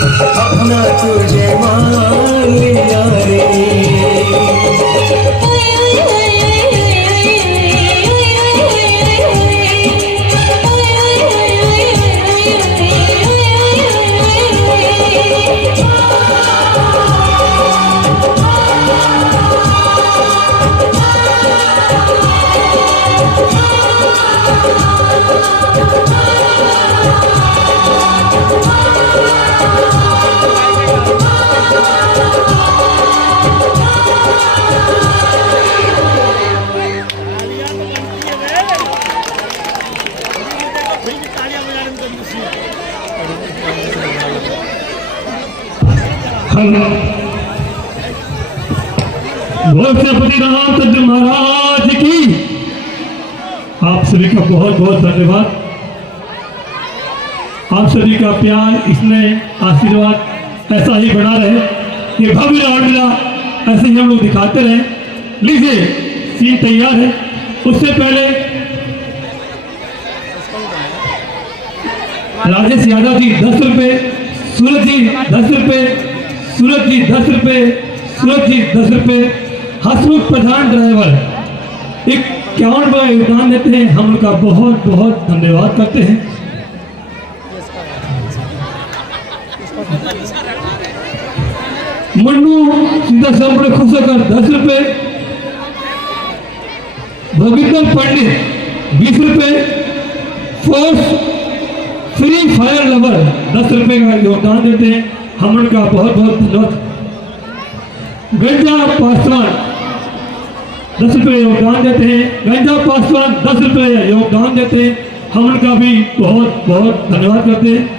अपना तुझे मान लिया रे। भोजपति रामचंद्र महाराज की आप सभी का बहुत बहुत धन्यवाद। आप सभी का प्यार, इसमें आशीर्वाद ऐसा ही बना रहे कि भव्य रामलीला ऐसे ही हम लोग दिखाते रहे। लीजिए सीन तैयार है। उससे पहले राजेश यादव जी 10 रुपये, सूरज जी 10 रुपये, सूरज जी 10 रुपये, सूरज जी 10 रुपये, हसमुख प्रधान ड्राइवर 51 रुपये योगदान देते हैं। हम उनका बहुत बहुत धन्यवाद करते हैं। मन्नू सीधा सामने खुश होकर 10 रुपये, भोगिंदर पंडित 20 रुपये, फोर्स फ्री फायर लवर 10 रुपये का योगदान देते हैं। हम उनका बहुत बहुत धन्यवाद। गंजा पासवान 10 रुपये योगदान देते हैं। गंजा पासवान 10 रुपये योगदान देते हैं। हम उनका भी बहुत बहुत धन्यवाद करते हैं।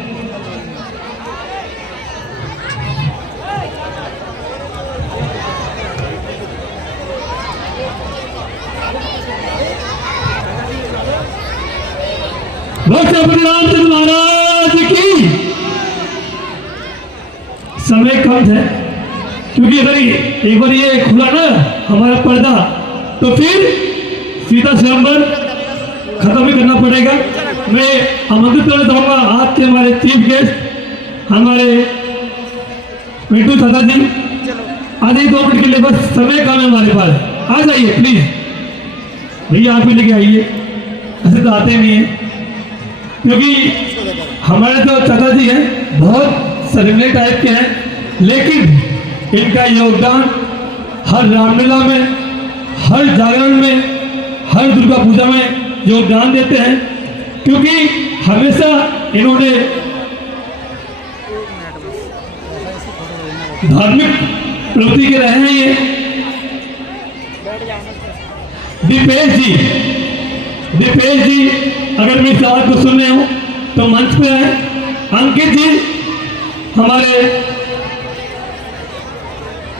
भोजपति रामचंद्र महाराज की। समय कम है क्योंकि अगर एक बार ये खुला ना हमारा पर्दा तो फिर सीधा स्वयंवर खत्म ही करना पड़ेगा। मैं आमंत्रित करना चाहूंगा आज के हमारे चीफ गेस्ट हमारे मिंटू चाचा जी। आ जाइए 2 मिनट के लिए, बस समय कम है हमारे पास। आ जाइए प्लीज भैया, आप भी लेके आइए। ऐसे तो आते नहीं है क्योंकि हमारे जो चाचा जी हैं बहुत शर्मीले टाइप के हैं, लेकिन इनका योगदान हर रामलीला में, हर जागरण में, हर दुर्गा पूजा में योगदान देते हैं क्योंकि हमेशा इन्होंने धार्मिक प्रवृत्ति के रहे हैं। ये दीपेश जी अगर मेरी आवाज को सुन रहे हो तो मंच पे आए। अंकित जी हमारे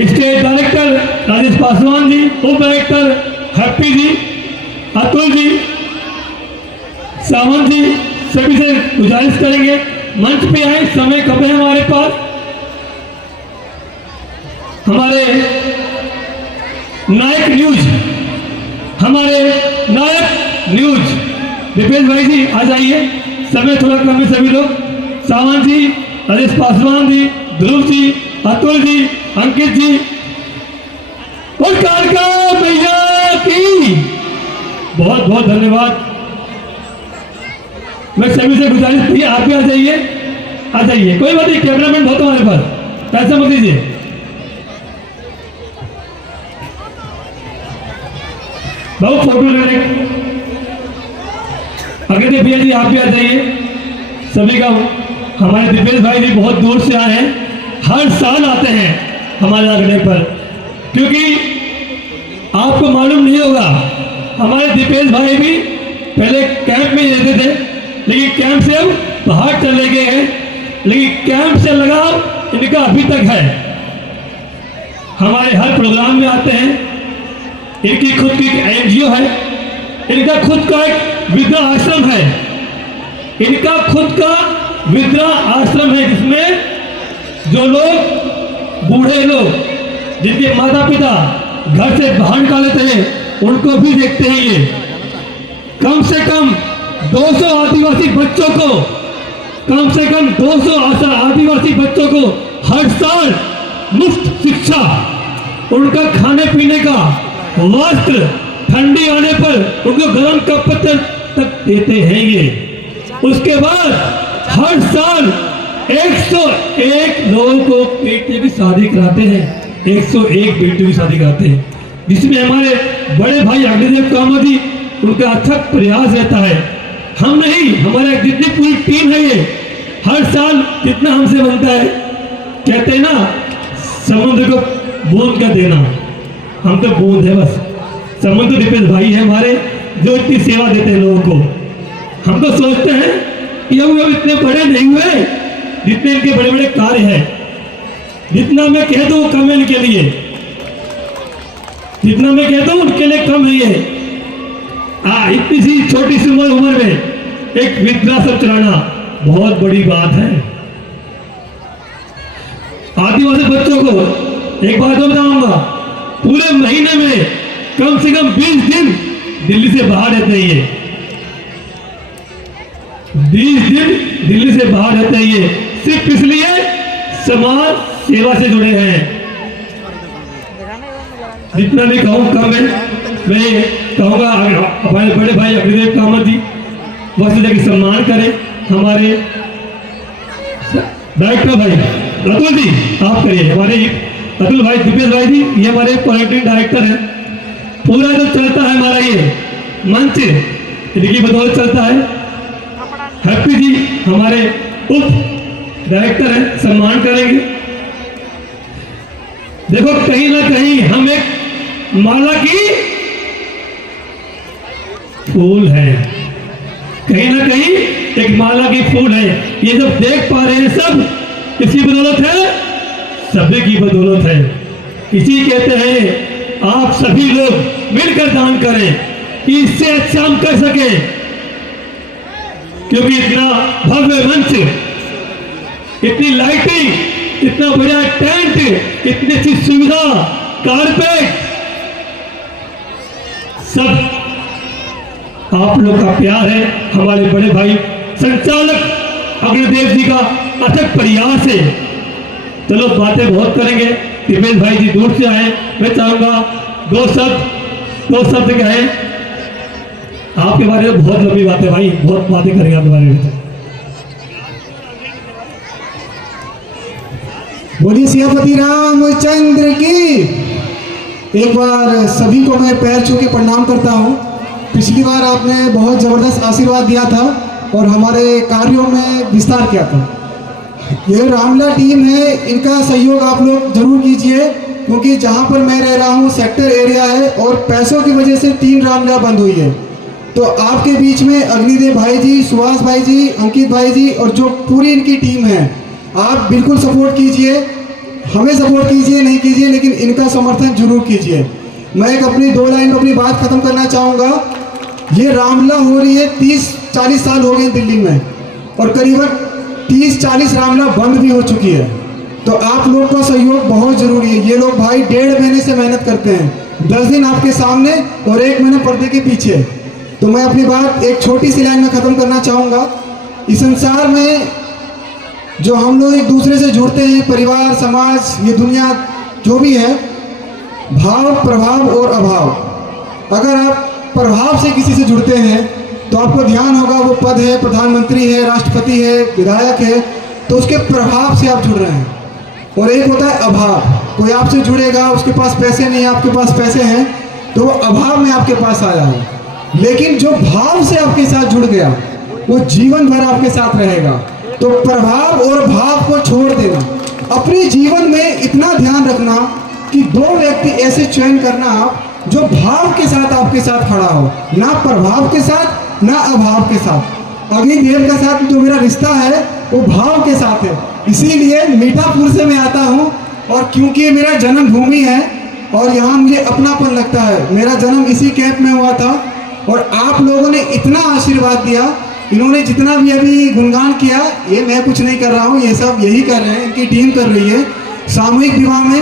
स्टेट डायरेक्टर, राजेश पासवान जी उप डायरेक्टर, हैप्पी जी, अतुल जी, सावंत जी, सभी से गुजारिश करेंगे मंच पे आए। समय कम है हमारे पास। हमारे नायक न्यूज दीपेश भाई जी आ जाइए। समय थोड़ा कम है। सभी लोग सावंत जी, राजेश पासवान जी, ध्रुव जी, अतुल जी, अंकित जी और कालका भैया की बहुत बहुत धन्यवाद। मैं सभी से गुजारिश थी आप भी आ जाइए। कोई बात नहीं, कैमरामैन बहुत हमारे पास, पैसा मत दीजिए। बहुत फोटो लेने अगर भैया जी आप भी आ जाइए। सभी का हमारे दीपेश भाई जी बहुत दूर से आए हैं, हर साल आते हैं हमारे आगने पर क्योंकि आपको मालूम नहीं होगा हमारे दीपेश भाई भी पहले कैंप में रहते थे, लेकिन कैंप से अब बाहर चले गए हैं, लेकिन कैंप से लगाव इनका अभी तक है। हमारे हर प्रोग्राम में आते हैं। इनकी खुद की एनजीओ है, इनका खुद का एक वृद्धा आश्रम है, इनका खुद का वृद्धा आश्रम है जिसमें जो लोग बूढ़े लोग जिनके माता पिता घर से बाहर निकाल लेते हैं उनको भी देखते हैं। ये कम से कम 200 आदिवासी बच्चों को कम से कम 200 आदिवासी बच्चों को हर साल मुफ्त शिक्षा, उनका खाने पीने का, वस्त्र, ठंडी आने पर उनको गर्म कप तक देते हैं ये। उसके बाद हर साल 101 लोगों को बेटे की शादी कराते हैं, 101 बेटियों की शादी कराते हैं, जिसमें हमारे बड़े भाई अग्निदेव कामत जी उनका अथक प्रयास रहता है। हम नहीं, हमारे जितनी पूरी टीम है ये हर साल जितना हमसे बनता है, कहते हैं ना समुद्र को बूंद का देना, हम तो बूंद है बस। समुद्र दीपेश भाई है हमारे जो इतनी सेवा देते हैं लोगों को। हम तो सोचते हैं कि हम इतने बड़े नहीं हुए जितने इनके बड़े बड़े कार्य हैं। जितना मैं कह दूं कम है इनके लिए, जितना मैं कहता हूं उनके लिए कम है ये। इतनी सी छोटी सी उम्र में एक वृद्धाश्रम चलाना बहुत बड़ी बात है। आदिवासी बच्चों को एक बात और बताऊंगा, पूरे महीने में कम से कम 20 दिन दिल्ली से बाहर रहते हैं ये, 20 दिन दिल्ली से बाहर रहते हैं ये, सिर्फ इसलिए समाज सेवा से जुड़े हैं। जितना भी कहूँ कम है। मैं कहूँगा हमारे बड़े भाई अग्निदेव कामत जी वस्तुतः की सम्मान करें। हमारे डायरेक्टर भाई अतुल जी आप करिए, हमारे अतुल भाई दीपेश भाई जी ये हमारे प्रोजेक्ट डायरेक्टर हैं। पूरा जो चलता है हमारा ये मंच इनकी बदौलत चलता है। हैप्पी जी हमारे उप डायरेक्टर हैं, सम्मान करेंगे। देखो कहीं ना कहीं हम एक माला की फूल है, कहीं ना कहीं एक माला की फूल है। ये जब देख पा रहे हैं सब किसकी बदौलत है? सभी की बदौलत है। इसी कहते हैं आप सभी लोग मिलकर दान करें कि इससे अच्छा हम कर सके, क्योंकि इतना भव्य मंच, इतनी लाइटिंग, इतना बड़ा टेंट, इतनी अच्छी सुविधा, कारपेट, सब आप लोग का प्यार है। हमारे बड़े भाई संचालक अग्निदेव जी का अथक प्रयास है। चलो बातें बहुत करेंगे, दीपेश भाई जी दूर से आए, मैं चाहूंगा दो शब्द कहें आपके बारे में। बहुत लंबी बातें भाई, बहुत बातें करेंगे आपके बारे में। बोलिए सियापति रामचंद्र की। एक बार सभी को मैं पैर छू के प्रणाम करता हूँ। पिछली बार आपने बहुत ज़बरदस्त आशीर्वाद दिया था और हमारे कार्यों में विस्तार किया था। ये रामला टीम है, इनका सहयोग आप लोग जरूर कीजिए, क्योंकि जहाँ पर मैं रह रहा हूँ सेक्टर एरिया है और पैसों की वजह से 3 रामला बंद हुई है। तो आपके बीच में अग्निदेव भाई जी, सुभाष भाई जी, अंकित भाई जी और जो पूरी इनकी टीम है, आप बिल्कुल सपोर्ट कीजिए। हमें सपोर्ट कीजिए नहीं कीजिए, लेकिन इनका समर्थन जरूर कीजिए। मैं एक अपनी 2 लाइन में अपनी बात खत्म करना चाहूँगा। ये रामला हो रही है 30-40 साल हो गए दिल्ली में, और करीबन 30-40 रामला बंद भी हो चुकी है। तो आप लोग का सहयोग बहुत ज़रूरी है। ये लोग भाई 1.5 महीने से मेहनत करते हैं, 10 दिन आपके सामने और 1 महीने पर्दे के पीछे। तो मैं अपनी बात एक छोटी सी लाइन में ख़त्म करना चाहूँगा। इस संसार में जो हम लोग एक दूसरे से जुड़ते हैं, परिवार, समाज, ये दुनिया जो भी है, भाव, प्रभाव और अभाव। अगर आप प्रभाव से किसी से जुड़ते हैं तो आपको ध्यान होगा वो पद है, प्रधानमंत्री है, राष्ट्रपति है, विधायक है, तो उसके प्रभाव से आप जुड़ रहे हैं। और एक होता है अभाव, कोई आपसे जुड़ेगा, उसके पास पैसे नहीं है, आपके पास पैसे हैं, तो वो अभाव में आपके पास आया है। लेकिन जो भाव से आपके साथ जुड़ गया वो जीवन भर आपके साथ रहेगा। तो प्रभाव और भाव को छोड़ देना, अपने जीवन में इतना ध्यान रखना कि 2 व्यक्ति ऐसे चयन करना आप जो भाव के साथ आपके साथ खड़ा हो, ना प्रभाव के साथ ना अभाव के साथ। अग्निदेव के साथ जो मेरा रिश्ता है वो भाव के साथ है। इसीलिए मीठापुर से मैं आता हूँ, और क्योंकि मेरा जन्मभूमि है और यहाँ मुझे अपनापन लगता है। मेरा जन्म इसी कैंप में हुआ था और आप लोगों ने इतना आशीर्वाद दिया। इन्होंने जितना भी अभी गुणगान किया, ये मैं कुछ नहीं कर रहा हूँ, ये सब यही कर रहे हैं, इनकी टीम कर रही है। सामूहिक विवाह में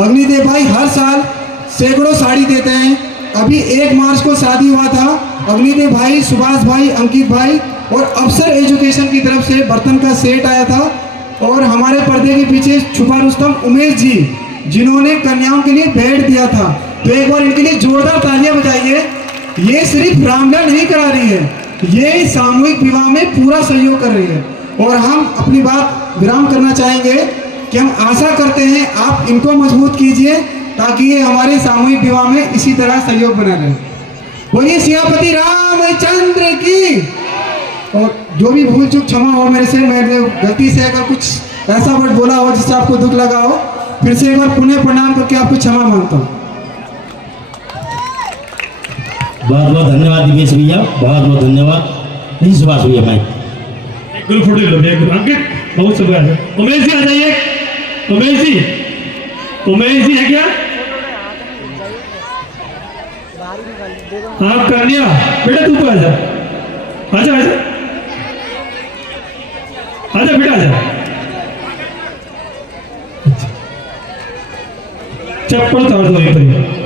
अग्निदेव भाई हर साल सैकड़ों साड़ी देते हैं। अभी 1 मार्च को शादी हुआ था, अग्निदेव भाई, सुभाष भाई, अंकित भाई और अफसर एजुकेशन की तरफ से बर्तन का सेट आया था। और हमारे पर्दे के पीछे छुपा रुस्तम उमेश जी, जिन्होंने कन्याओं के लिए भेंट दिया था। तो एक बार इनके लिए जोरदार तालियां बजाइए। ये सिर्फ रामलीला नहीं करा रही है, ये सामूहिक विवाह में पूरा सहयोग कर रही है। और हम अपनी बात विराम करना चाहेंगे कि हम आशा करते हैं आप इनको मजबूत कीजिए, ताकि ये हमारे सामूहिक विवाह में इसी तरह सहयोग बना रहे। बोलिए सियापति रामचंद्र की। और जो भी भूल चूक क्षमा हो मेरे से, मैंने गलती से अगर कुछ ऐसा वर्ड बोला हो जिससे आपको दुख लगा हो, फिर से एक बार पुनः प्रणाम करके आपको क्षमा मांगता हूँ। बहुत बहुत धन्यवाद दिपेश भैया, बहुत बहुत धन्यवाद। नहीं सुभाष भैया भाई, ग्रुप फोटो लो भैया, अंकित बहुत सब है। उमेश जी आ जाइए। उमेश जी, उमेश जी है क्या? आप कन्या बेटा तू तो आजा, आजा आजा आजा बेटा आजा। चप्पल उतार दो ये पर।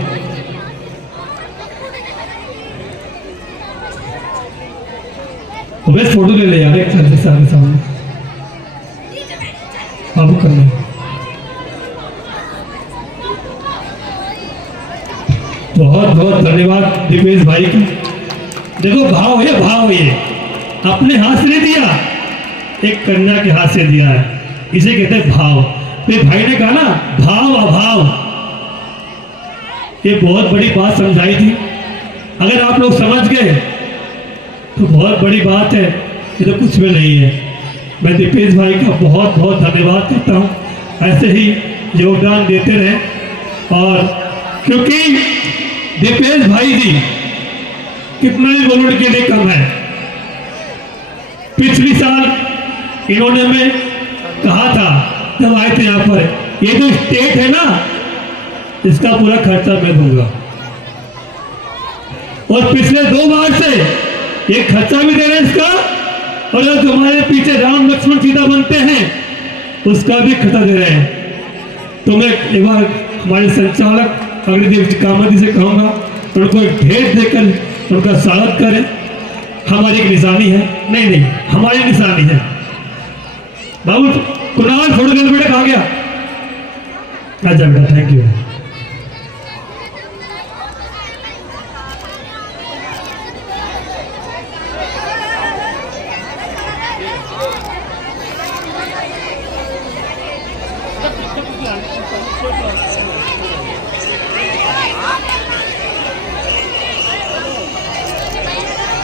उमेश फोटो ले ले यार एक साथ सामने सामने अब करना। बहुत बहुत धन्यवाद दीपेश भाई की। देखो भाव है, भाव ये अपने हाथ से नहीं दिया, एक कन्या के हाथ से दिया है, इसे कहते हैं भाव। तो भाई ने कहा ना भाव अभाव, ये बहुत बड़ी बात समझाई थी। अगर आप लोग समझ गए तो बहुत बड़ी बात है, ये तो कुछ भी नहीं है। मैं दीपेश भाई का बहुत बहुत धन्यवाद करता हूँ, ऐसे ही योगदान देते रहें। और क्योंकि दीपेश भाई जी कितना भी बोलो के लिए कम है। पिछली साल इन्होंने हमें कहा था जब आए थे यहाँ पर, ये जो स्टेट है ना इसका पूरा खर्चा मैं दूंगा। और पिछले 2 बार से ये खर्चा भी दे रहे हैं इसका, और जो तुम्हारे पीछे राम लक्ष्मण सीता बनते हैं उसका भी खर्चा दे रहे हैं। तो मैं एक बार हमारे संचालक अग्निदेव कामती से कहूँगा उनको एक भेंट देकर उनका स्वागत करें। हमारी एक निशानी है, नहीं नहीं हमारी निशानी है। बाबू कुणाल फोटो कर बेटा, कहाँ गया? अच्छा बेटा थैंक यू।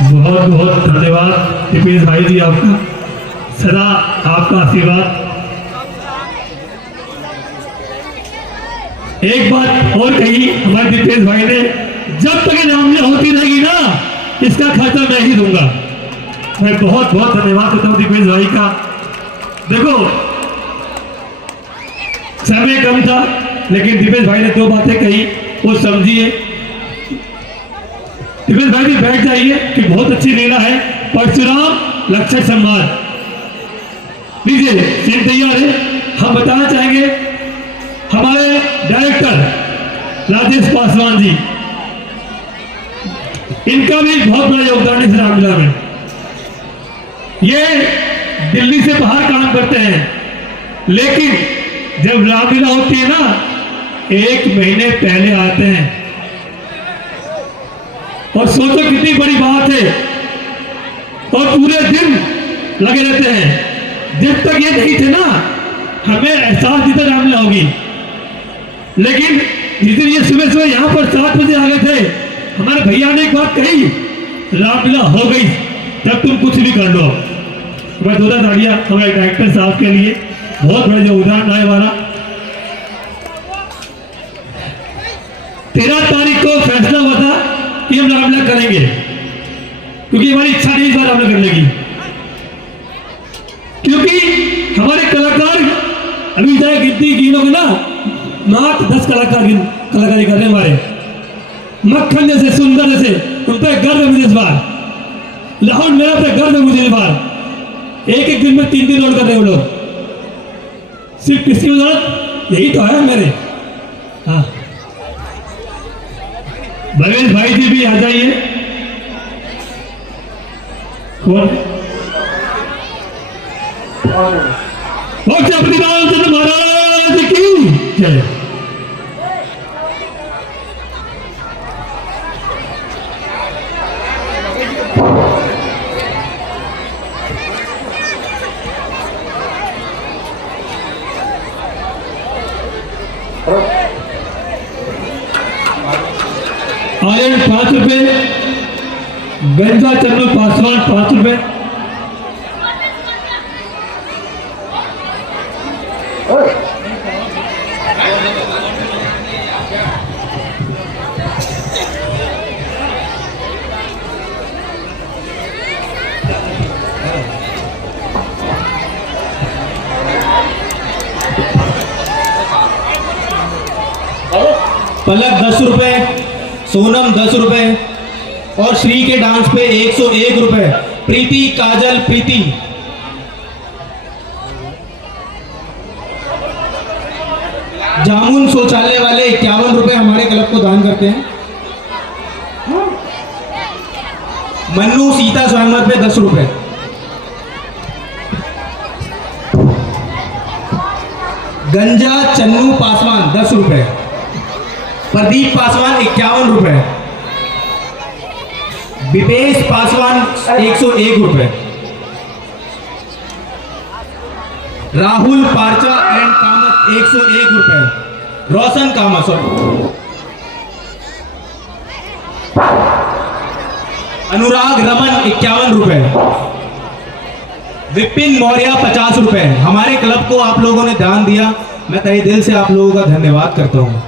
बहुत बहुत धन्यवाद दीपेश भाई जी, आपका सदा आपका आशीर्वाद। एक बात और कही हमारे दीपेश भाई ने, जब तक ये रामलीला होती रहेगी ना इसका खर्चा मैं ही दूंगा। मैं बहुत बहुत धन्यवाद करता हूँ दीपेश भाई का। देखो समय कम था लेकिन दीपेश भाई ने 2 बातें कही वो समझिए। दीपेश भाई भी बैठ जाइए कि बहुत अच्छी लीला है। परशुराम लक्षण सम्मान लीजिए, सीन तैयार है। हम बताना चाहेंगे हमारे डायरेक्टर राजेश पासवान जी, इनका भी बहुत बड़ा योगदान है इस रामलीला में। ये दिल्ली से बाहर काम करते हैं, लेकिन जब रामलीला होती है ना 1 महीने पहले आते हैं। और सोचो कितनी बड़ी बात है, और पूरे दिन लगे रहते हैं। जब तक ये नहीं थे ना हमें एहसास जितना रामलीला होगी, लेकिन जिस दिन ये सुबह सुबह यहाँ पर 7 बजे आ गए थे, हमारे भैया ने एक बात कही, रामलीला हो गई तब तुम कुछ भी कर लो। मैं 2 तालियां हमारे डायरेक्टर साहब के लिए, बहुत बड़ा योगदान है हमारा। 13 तारीख को फैसला हुआ था कि हम रामलीला करेंगे, क्योंकि हमारी इच्छा नहीं था रामलीला करने की, क्योंकि हमारे कलाकार अभी जाए कितनी गिनोगे ना, मात्र 10 कलाकारी कर रहे हैं हमारे। मक्खन जैसे सुंदर जैसे उन पर गर्व है मुझे इस बार। लाहौर मेरा पे गर्व है मुझे इस बार। एक दिन में 3 रोल कर रहे हैं वो लोग, सिर्फ किसकी वजह, यही तो है मेरे। हाँ भवेश भाई जी भी आ जाइए। कौन भक्त अपनी रामचंद्र महाराज की जय। आयरन 5 रुपए, गंजा चन्नू पासवान 5 रुपए, पलक 10 रुपए, सोनम 10 रुपए और श्री के डांस पे 101 रुपए। प्रीति काजल प्रीति, जामुन शौचालय वाले 51 रुपए हमारे क्लब को दान करते हैं। मन्नू सीता स्वयंवर पे 10 रुपए। गंजा चन्नू पासवान 10 रुपए। प्रदीप पासवान 51 रुपए। विपेश पासवान 101 रुपए। राहुल पारचा एंड कामत 101 रुपए। रोशन कामत सॉरी। अनुराग रमन 51 रुपए। विपिन मौर्य 50 रुपए। हमारे क्लब को आप लोगों ने दान दिया, मैं तहे दिल से आप लोगों का धन्यवाद करता हूं।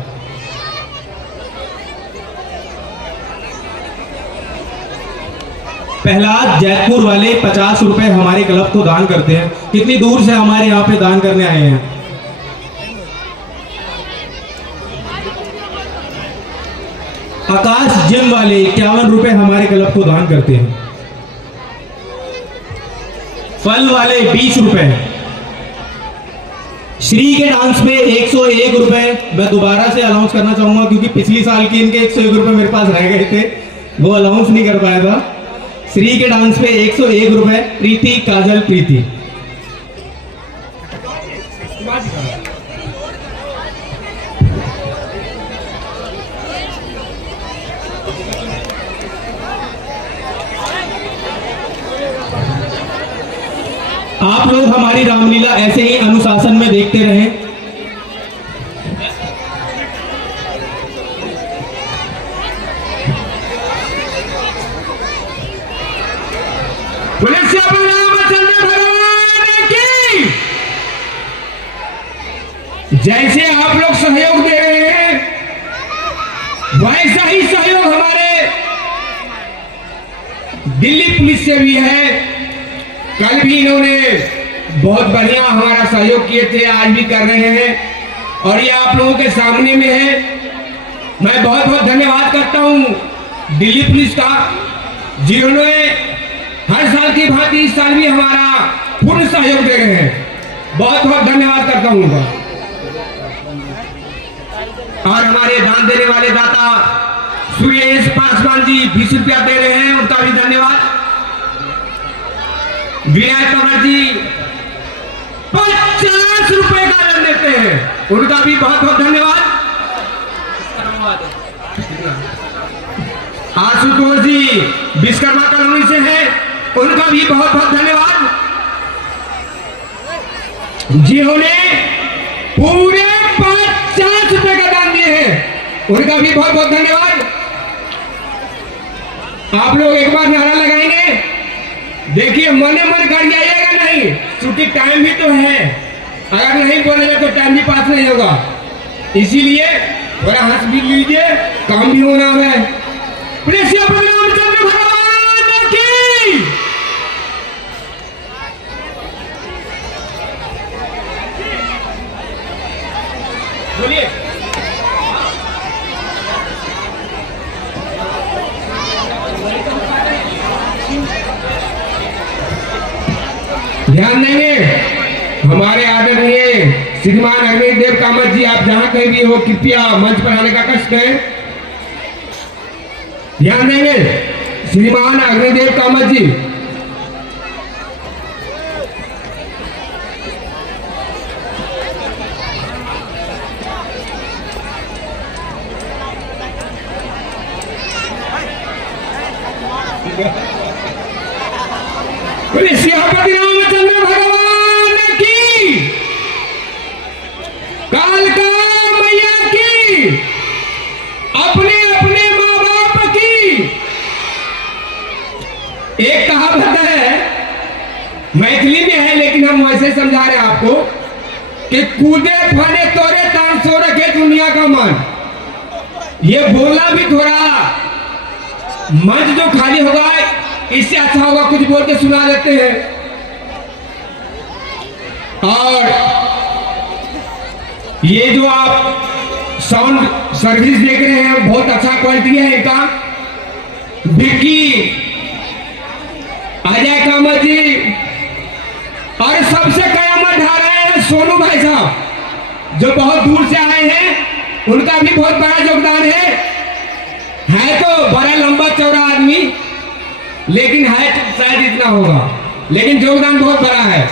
प्रहलाद जयपुर वाले 50 रुपए हमारे क्लब को दान करते हैं। कितनी दूर से हमारे यहाँ पे दान करने आए हैं। आकाश जिम वाले 51 रुपए हमारे क्लब को दान करते हैं। फल वाले 20 रुपए। श्री के डांस पे 101 रुपए। मैं दोबारा से अनाउंस करना चाहूंगा क्योंकि पिछली साल के इनके 101 रुपए मेरे पास रह गए थे, वो अनाउंस नहीं कर पाया था। श्री के डांस पे 101 रुपए। प्रीति काजल प्रीति। आप लोग हमारी रामलीला ऐसे ही अनुशासन में देखते रहें। जैसे आप लोग सहयोग दे रहे हैं वैसा ही सहयोग हमारे दिल्ली पुलिस से भी है। कल भी इन्होंने बहुत बढ़िया हमारा सहयोग किए थे, आज भी कर रहे हैं और ये आप लोगों के सामने में है। मैं बहुत बहुत धन्यवाद करता हूं दिल्ली पुलिस का, जिन्होंने हर साल की भांति इस साल भी हमारा पूर्ण सहयोग दे रहे हैं। बहुत बहुत धन्यवाद करता हूं उनका। और हमारे दान देने वाले दाता सुरेश पासवान जी 20 रुपया दे रहे हैं, उनका भी धन्यवाद। विनय तंवर जी 50 रुपए का दान देते हैं, उनका भी बहुत बहुत धन्यवाद। आशुतोष जी विश्वकर्मा कॉलोनी से हैं, उनका भी बहुत बहुत धन्यवाद। जिन्होंने पूरे 50 रुपए का दान दिए हैं, उनका भी बहुत बहुत धन्यवाद। आप लोग एक बार नारा लगाएंगे, देखिए मने मन कर जाइएगा नहीं, क्योंकि टाइम भी तो है। अगर नहीं बोलेगा तो टाइम भी पास नहीं होगा, इसीलिए थोड़ा हंस भी लीजिए, काम भी होना है। प्रेम रामचंद्र भगवान की। बोलिए। ध्यान देंगे हमारे आदरणीय श्रीमान अग्नि देव कामत जी, आप जहां कहीं भी हो कृपया मंच पर आने का कष्ट करें। ध्यान देंगे श्रीमान अग्निदेव कामत जी। समझा रहे हैं आपको कि कूदे फाने तोरे तान सो रखे दुनिया का मन। ये बोलना भी थोड़ा मंच जो खाली होगा इससे अच्छा होगा कुछ बोल के सुना देते हैं। और ये जो आप साउंड सर्विस देख रहे हैं बहुत अच्छा क्वालिटी है इनका। विक्की, अजय कामत जी और सबसे कयामत ढा रहे हैं सोनू भाई साहब जो बहुत दूर से आए हैं। उनका भी बहुत बड़ा योगदान है तो बड़ा लंबा चौड़ा आदमी, लेकिन है शायद इतना होगा, लेकिन योगदान बहुत बड़ा है।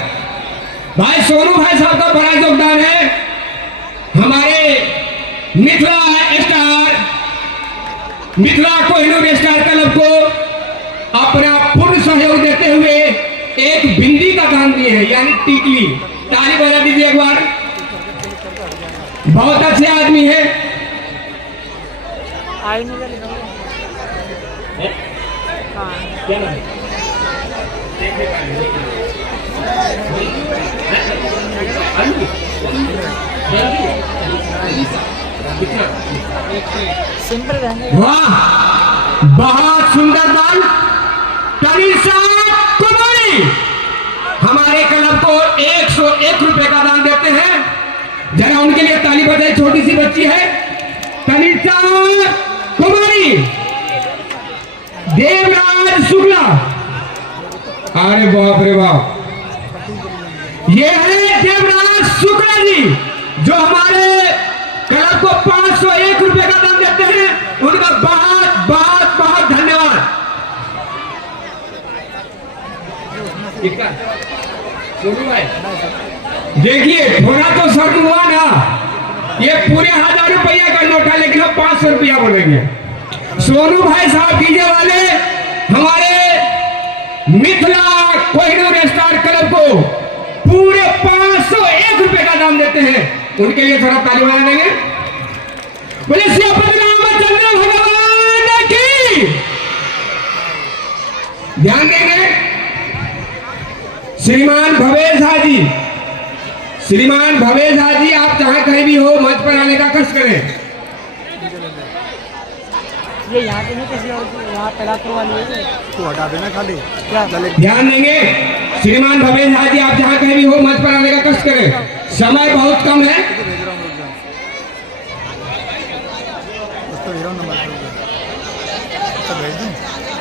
भाई सोनू भाई साहब का बड़ा योगदान है हमारे मिथिला कोहिनूर स्टार क्लब को अपना पूर्ण सहयोग देते हुए एक बिंदी का दान दिए हैं, यानी टिकली। ताली बजा दीजिए एक बार। बहुत अच्छे आदमी है। वाह, बहुत सुंदर दान। तनीषा कुमारी हमारे क्लब को 101 रुपए का दान देते हैं। जरा उनके लिए ताली बजाए। छोटी सी बच्ची है तनीषा कुमारी, देवराज शुक्ला। अरे बाप रे बाप, ये है देवराज शुक्ला जी जो हमारे क्लब को 501 रुपए का दान देते हैं। उनका बहुत बहुत बहुत धन्यवाद। देखिए थोड़ा तो शर्त हुआ ना, ये पूरे 1000 रुपया का नोट है लेकिन हम 500 रुपया बोलेंगे। सोनू भाई साहब डीजे वाले हमारे मिथिला कोहिनूर स्टार क्लब को पूरे 501 रुपए का दाम देते हैं। उनके लिए थोड़ा ताली बजा देंगे। बोले श्रीपति रामचंद्र भगवान की। ध्यान देंगे। श्रीमान भवेश झा जी, श्रीमान भवेश झा जी, आप जहां कहीं भी हो मंच पर आने का कष्ट करें। ये यहाँ पे नहीं किसी और यहाँ पेड़ापुर वाली है तो हटा देना खाली क्या। ध्यान देंगे। श्रीमान भवेश झा जी, आप जहां कहीं भी हो मंच पर आने का कष्ट करें। समय बहुत कम है।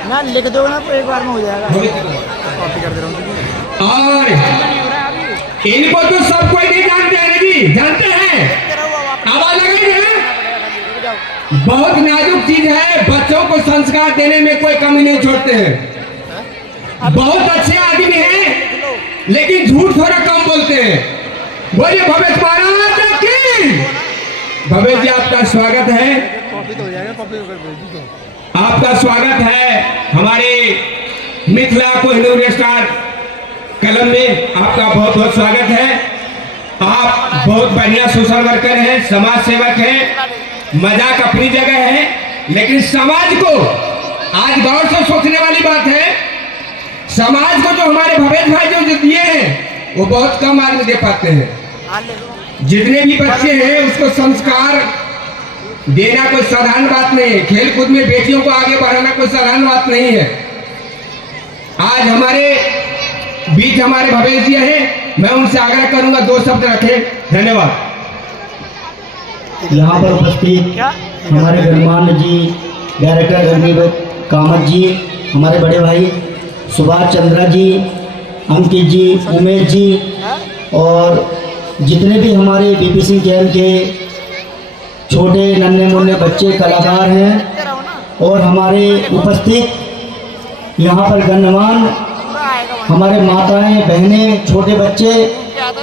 ना लिख दो ना तो एक बार में हो जाएगा। कॉपी कर दे रहा हूँ। और इनको तो सब कोई नहीं जानते हैं जी, जानते हैं। आवाज लगी है। बहुत नाजुक चीज है। बच्चों को संस्कार देने में कोई कमी नहीं छोड़ते हैं। बहुत अच्छे आदमी हैं लेकिन झूठ थोड़ा कम बोलते हैं। बोलिए भवेश महाराज की। भवेश जी आपका स्वागत है। आपका स्वागत है हमारे मिथिला कोहिनूर स्टार क्लब में। आपका बहुत बहुत स्वागत है। आप बहुत बढ़िया सोशल वर्कर हैं, समाज सेवक हैं। मजाक अपनी जगह है लेकिन समाज को आज गौर से सोचने वाली बात है। समाज को जो हमारे भवेश भाई जो दिए हैं वो बहुत कम आदमी दे पाते हैं। जितने भी बच्चे हैं उसको संस्कार देना कोई साधारण बात नहीं है। खेल कूद में बेटियों को आगे बढ़ाना कोई साधारण बात नहीं है। आज हमारे बीच हमारे भवेश जी हैं, मैं उनसे आग्रह करूंगा 2 शब्द रखें। धन्यवाद। यहाँ पर उपस्थित हमारे गणमान्य जी, डायरेक्टर अग्निवीर कामत जी, हमारे बड़े भाई सुभाष चंद्रा जी, अंकित जी, उमेश जी और जितने भी हमारे बीपी सिंह कैंप के छोटे नन्हे मुन्ने बच्चे कलाकार हैं और हमारे उपस्थित यहाँ पर गणमान्य हमारे माताएं, बहनें, छोटे बच्चे,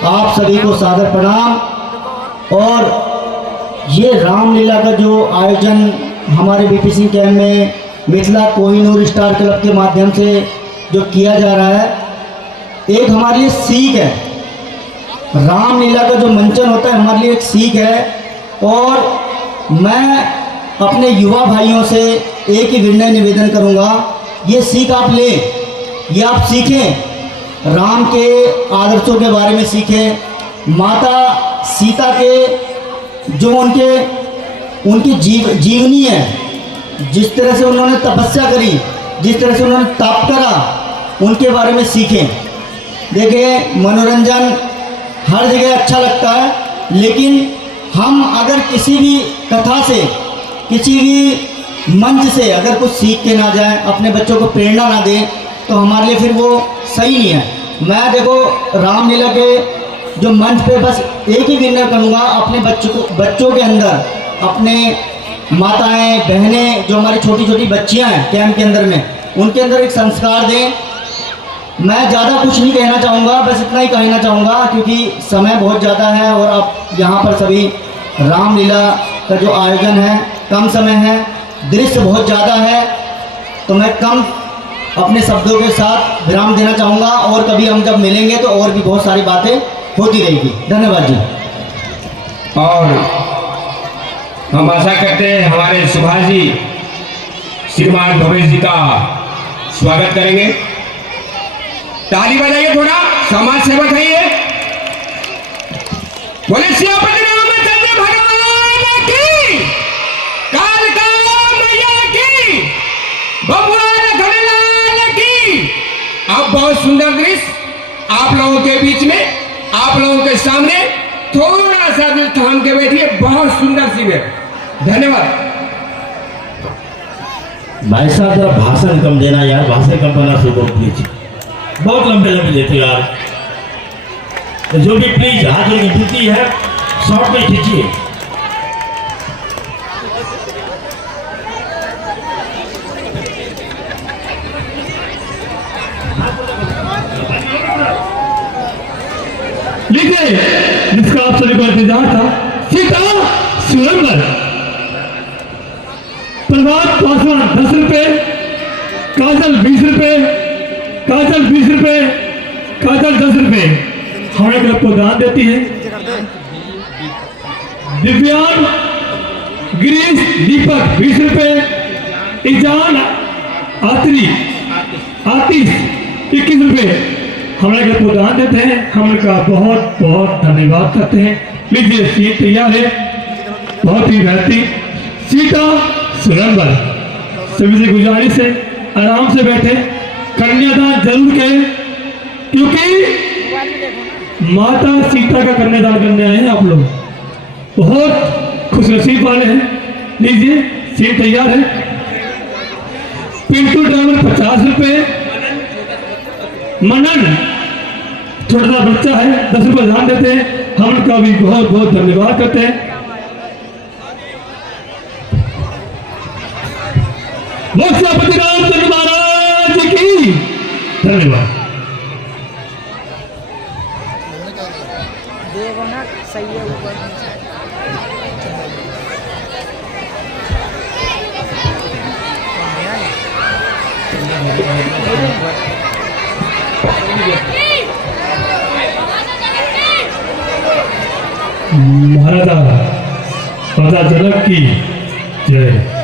आप सभी को सादर प्रणाम। और ये रामलीला का जो आयोजन हमारे बीपी सिंह कैंप में मिथिला कोहिनूर स्टार क्लब के माध्यम से जो किया जा रहा है, एक हमारे लिए सीख है। रामलीला का जो मंचन होता है हमारे लिए एक सीख है। और मैं अपने युवा भाइयों से एक ही विनय निवेदन करूंगा, ये सीख आप लें, ये आप सीखें राम के आदर्शों के बारे में सीखें, माता सीता के जो उनकी जीवनी है, जिस तरह से उन्होंने तपस्या करी, जिस तरह से उन्होंने तप करा, उनके बारे में सीखें। देखिए, मनोरंजन हर जगह अच्छा लगता है, लेकिन हम अगर किसी भी कथा से, किसी भी मंच से अगर कुछ सीख के ना जाएं, अपने बच्चों को प्रेरणा ना दें, तो हमारे लिए फिर वो सही नहीं है। मैं देखो रामलीला के जो मंच पे बस एक ही विनर करूँगा, अपने बच्चों के अंदर, अपने माताएं बहनें जो हमारी छोटी छोटी बच्चियां हैं कैंप के अंदर में, उनके अंदर एक संस्कार दें। मैं ज़्यादा कुछ नहीं कहना चाहूँगा, बस इतना ही कहना चाहूँगा क्योंकि समय बहुत ज़्यादा है और अब यहाँ पर सभी रामलीला का जो आयोजन है कम समय है, दृश्य बहुत ज़्यादा है, तो मैं कम अपने शब्दों के साथ विराम देना चाहूँगा। और कभी हम जब मिलेंगे तो और भी बहुत सारी बातें होती रहेगी। धन्यवाद जी। और हम आशा करते हैं हमारे सुभाष जी श्रीमान भवेश जी का स्वागत करेंगे। ताली बजाइए, थोड़ा समाज सेवक है ये। बोले सियापति रामचंद्र भगवान की, कालिका मैया की, भगवान घड़लाल की। अब बहुत सुंदर दृश्य आप लोगों के बीच में, आप लोगों के सामने थोड़ा सा दिल थाम के बैठिए। बहुत सुंदर सीन है। धन्यवाद। भाई साहब जरा भाषण कम देना यार, भाषण कम करना शुरू करो प्लीज। बहुत लंबे लंबे देते हो यार। तो जो भी प्लीज हाथ जोड़ के विनती है, शॉर्ट में खींचिए। लीजिए, जिसका आप सभी को इंतजार था, सीता स्वयंवर। प्रभात पासवान 10 रुपए, काजल 20 रुपए, काजल 20 रुपए, काजल 10 रुपए हमारे क्लब को दान देती है। दिव्यांग गिरीश दीपक 20 रुपए, ईजान आतिश 21 रुपए हमारे क्लब को दान देते हैं। हम उनका बहुत बहुत धन्यवाद करते हैं। लीजिए, सीट तैयार है, बहुत ही बेहतरीन सीता स्वयंवर। सभी से गुजारिश है आराम से बैठे, कन्यादान जरूर करें, क्योंकि माता सीता का कन्यादान करने आए हैं आप लोग, बहुत खुशनसीब वाले हैं। लीजिए, सीट तैयार है। पिंटू ड्राइवर 50 रुपए, मनन छोटा सा बच्चा है 10 रुपए दान देते हैं। हम उनका भी बहुत बहुत धन्यवाद करते हैं। सियापति रामचंद्र महाराज की धन्यवाद। देखो ना सही है ऊपर महाराजा राजा जनक की जय।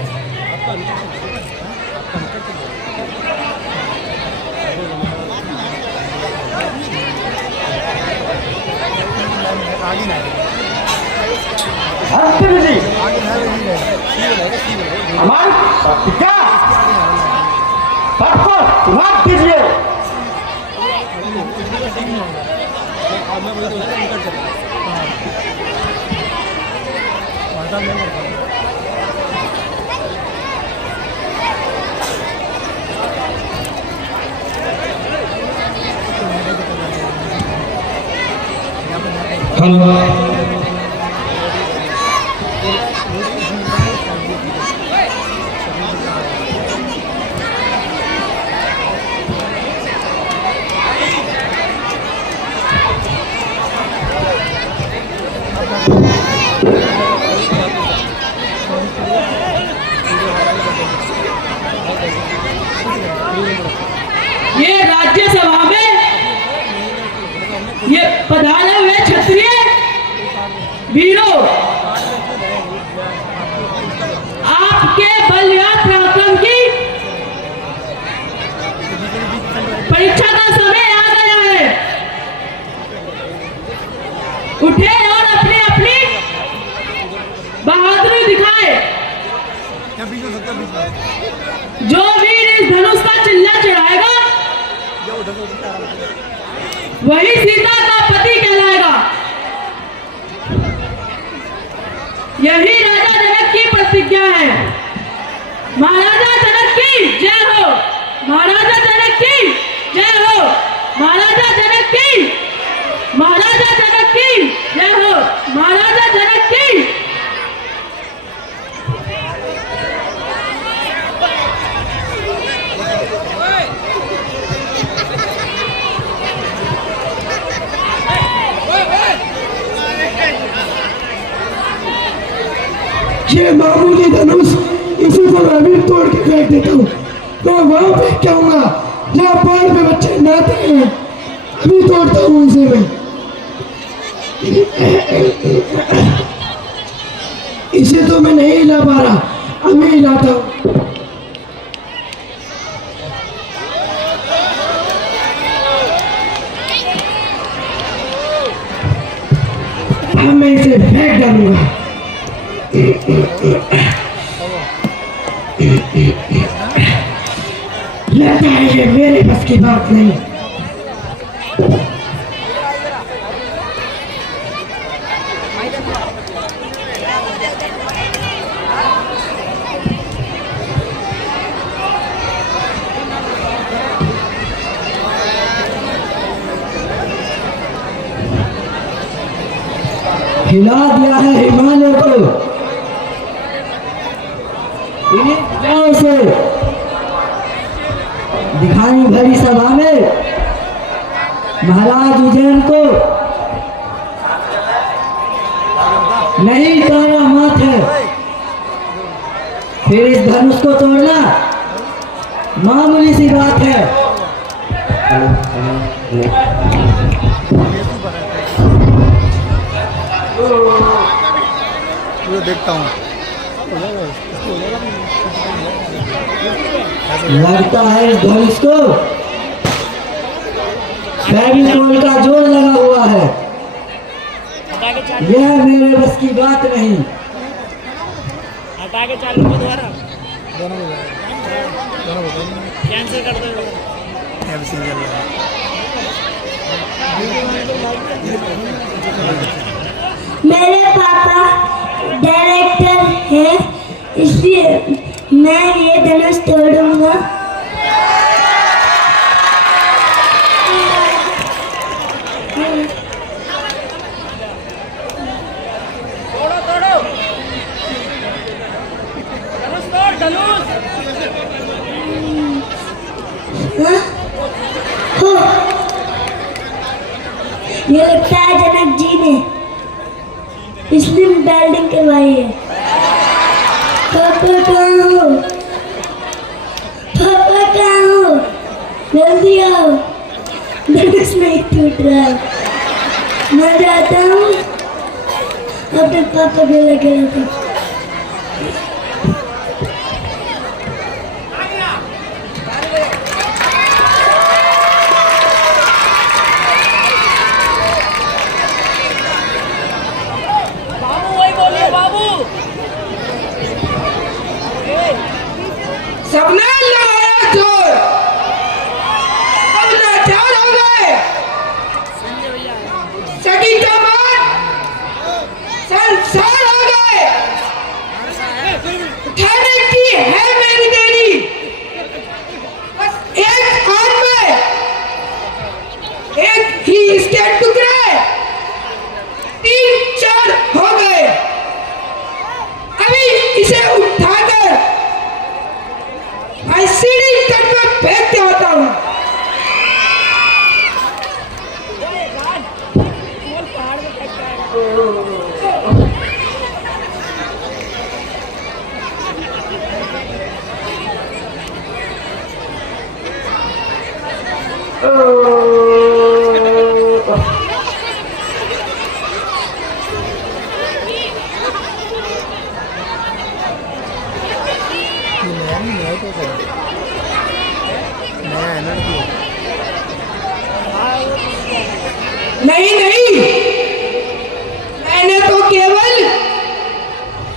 ये राज्यसभा में ये पधारे हुए क्षत्रिय वीरों, आपके बलिया पराक्रम की परीक्षा का समय आ गया है। उठे और अपनी अपनी बहादुरी दिखाए। जो वीर इस धनुष का चिल्ला चढ़ाएगा वही सीता का पति कहलाएगा। यही राजा जनक की प्रतिज्ञा है। महाराजा जनक की जय हो, महाराजा जनक की जय हो, महाराजा जनक की, महाराजा जनक की जय हो, महाराजा जनक की। ये मामूली धनुष, इसी को मैं भी तोड़ के फेंक देता हूँ। मैं वहां फेंक के आऊंगा जहाँ पहाड़ पे बच्चे नहाते हैं, अभी तोड़ता हूँ इसे मैं। इसे तो मैं नहीं हिला पा रहा, अभी हिलाता हूँ। अब मैं इसे फेंक डालूंगा। लगता है ये मेरे बस की बात नहीं। हिला दिया है हिमालय को, इन्हें से दिखाई भरी सभा में महाराज उज्जैन को नहीं तोड़ा मत है। फिर इस धनुष को तोड़ना मामूली सी बात है। देखता हूँ लगता है इस धनुष को फेविकोल का जोर लगा हुआ है। यह मेरे बस की बात नहीं। हटा के चालू को दोबारा दोनों कैंसिल कर दो। मेरे पापा डायरेक्टर है, इसलिए मैं ये धनुष तोड़ूंगा। तोड़ो तोड़ो धनुष तोड़ धनुष। हो, ये लगता है जनक जी ने इसलिए बिल्डिंग करवाई है। पापा कहाँ हो, पापा कहाँ हो, जल्दी आओ, धनुष नहीं टूट रहा। मैं जाता हूँ अपने पापा के लगे रहता। सबने लगाया जोर, सब लाचार हो गए। सगी जवान संसार हो गए। उठाने की है मेरी देरी, बस एक हाथ में एक ही इसके टुकड़े 3-4 हो गए। अभी इसे उठाकर मैं सीढ़ी तट में फेंकते होता हूँ। नहीं नहीं,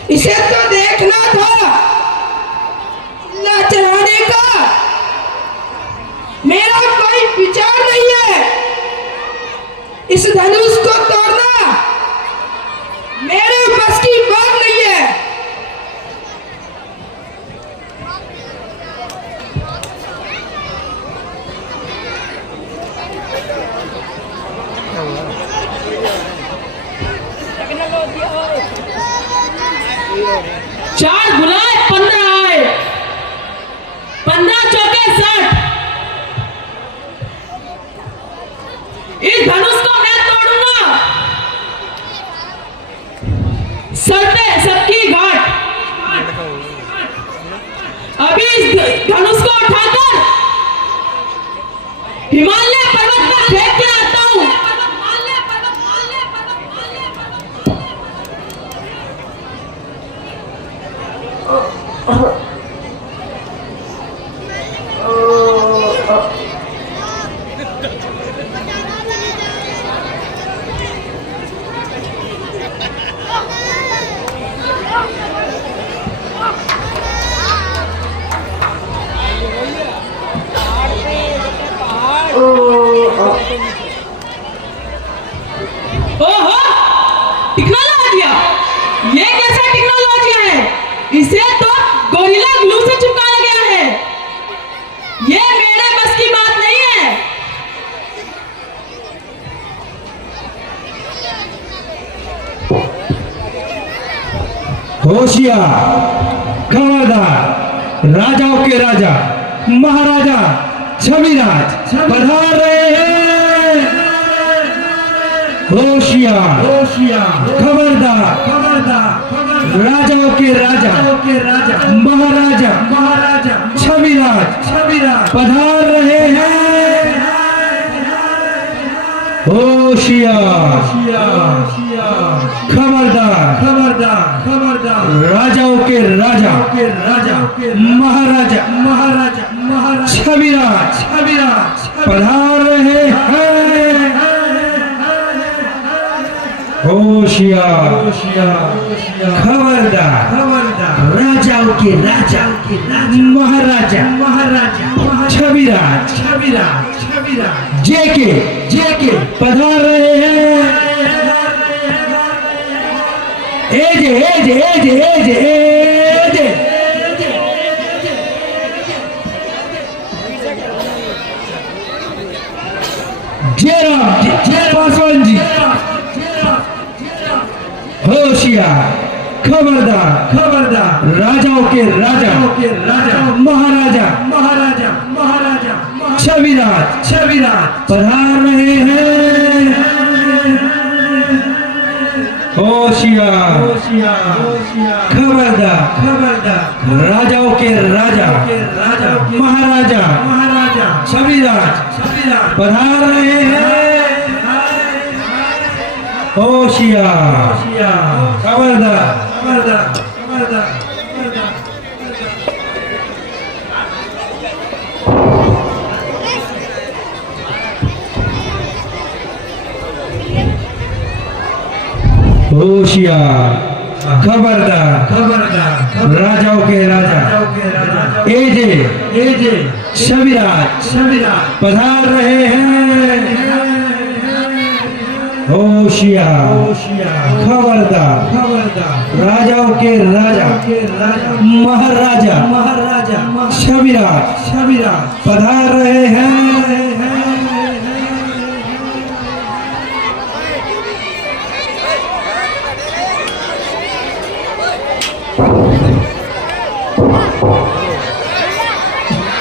इसे तो देखना था चढ़ाने का, मेरा कोई विचार नहीं है। इस धनुष को तोड़ना मेरे बस की बात नहीं है। चार बुलाए 15 आए, 15 चौके 60। इस धनुष को मैं तोड़ूंगा, सरते सबकी घाट। अभी इस धनुष को उठाकर हिमालय पर्वत पर फेंक के आता हूं। ओहो, टेक्नोलॉजिया, ये कैसा टेक्नोलॉजिया है? इसे तो गोरिल्ला ग्लू से चिपकाया गया है। ये मेरे बस की बात नहीं है। होशियार, खबरदार, राजाओं के राजा महाराजा छविराज पधार रहे हैं। होशियार, खबरदार, राजाओं के राजा महाराजा छविराज पधार रहे हैं। होशियार, खबरदार, राजाओं के राजा महाराजा छविराज पधार रहे हैं। होशियार, खबरदार, राजाओं के राजा महाराजा छविराज जेके पधार रहे हैं। जय पासवान जी। होशियार, खबरदार, राजाओं के राजा महाराजा छविराज पधार रहे हैं। होशियार, खबरदार, राजाओं के राजा महाराजा छविराज पधार रहे हैं। होशियार, खबरदार। होशियार, खबरदार, राजाओं के राजा एजे छविराज पधार रहे हैं। होशियार, खबरदार, राजाओं के राजा महाराजा छविराज पधार रहे हैं।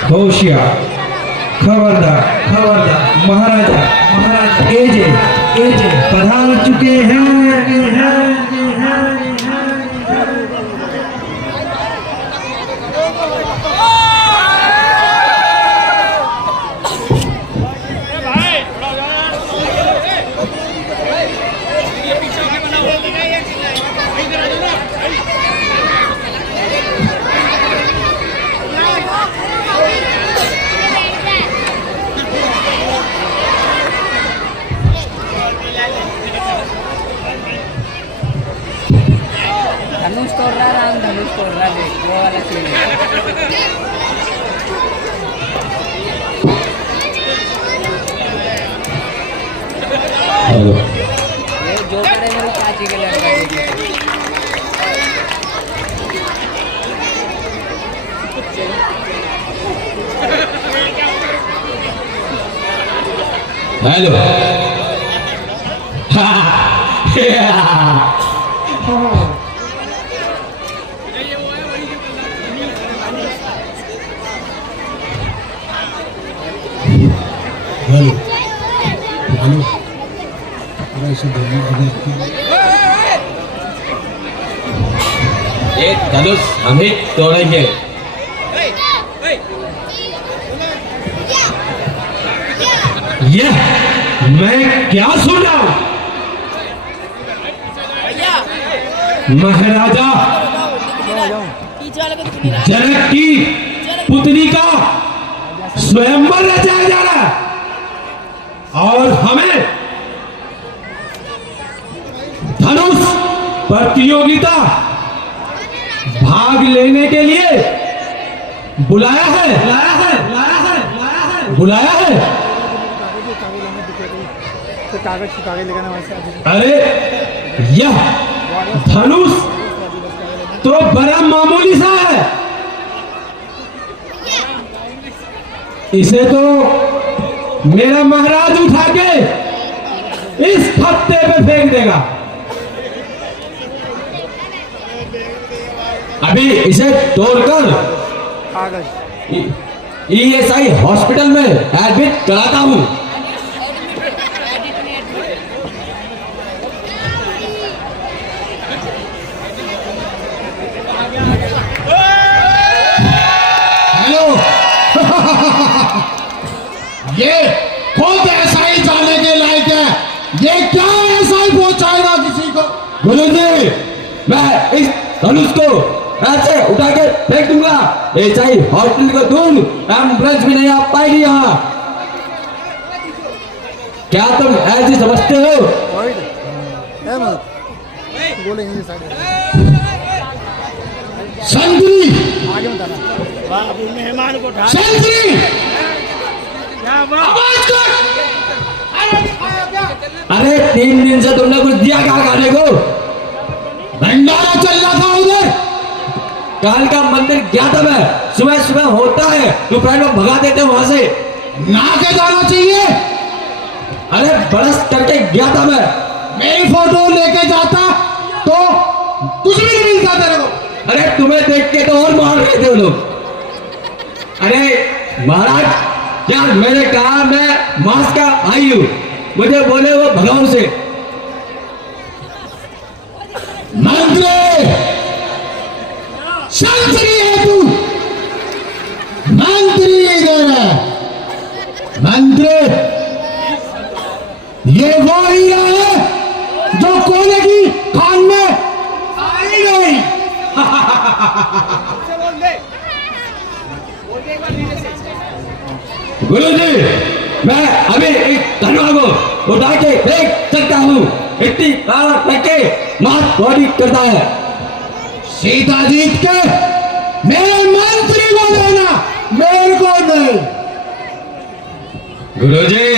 होशियार, खबरदार, महाराजा एजे पधार चुके हैं। धनुष तोड़ रहा है, राम धनुष तोड़ रहा है, वो वाला सीन है। ये जो करे मेरी चाची के लड़का देखिए। हेलो ये धनुष हम ही तोड़ेंगे। ये मैं क्या सुन रहा हूं? महाराजा जनक की पुत्री का स्वयंवर रचाया जा रहा है और हमें धनुष प्रतियोगिता भाग लेने के लिए बुलाया है। कागज लेकर वहां से। अरे यह धनुष तो बड़ा मामूली सा है, इसे तो मेरा महाराज उठा के इस खत्ते पे फेंक देगा। अभी इसे तोड़कर ESI हॉस्पिटल में एडमिट कराता हूं। ये खुद ऐसा ही जाने के लायक है, ये क्या ऐसा ही पहुंचाएगा किसी को। गुरु जी, मैं इस धनुष को ऐसे उठा के फेंक दूंगा, ऐसा ही हॉस्पिटल को दूर एम्बुलेंस भी नहीं आ पाएगी यहाँ। क्या तुम ऐसे समझते हो? संतरी मेहमान को उठा संतरी अरे 3 दिन से तुमने कुछ दिया क्या खाने को? भंडारा चल रहा था उधर। काल का मंदिर गया था मैं, सुबह सुबह होता है, दोपहर में भगा देते वहां से। ना के जाना चाहिए। अरे बरस करके गया था मैं। मेरी फोटो लेके जाता तो कुछ भी नहीं मिलता तेरे को। अरे तुम्हें देख के तो और मार रहे थे वो लोग। अरे महाराज, क्या मैंने कहा मैं मास का आई हूं, मुझे बोले वो भगाओ से। मंत्री संतरी है तू, मंत्री मंत्री ये वो हीरा है जो कोयले की खान में आई नहीं। गुरुजी, मैं अभी एक धनुआ को उठा के फेंक सकता हूँ, इतनी ताकत रखे मात बॉडी करता है। सीता जीत के मेरे मंत्री को देना, मेरे को नहीं। गुरुजी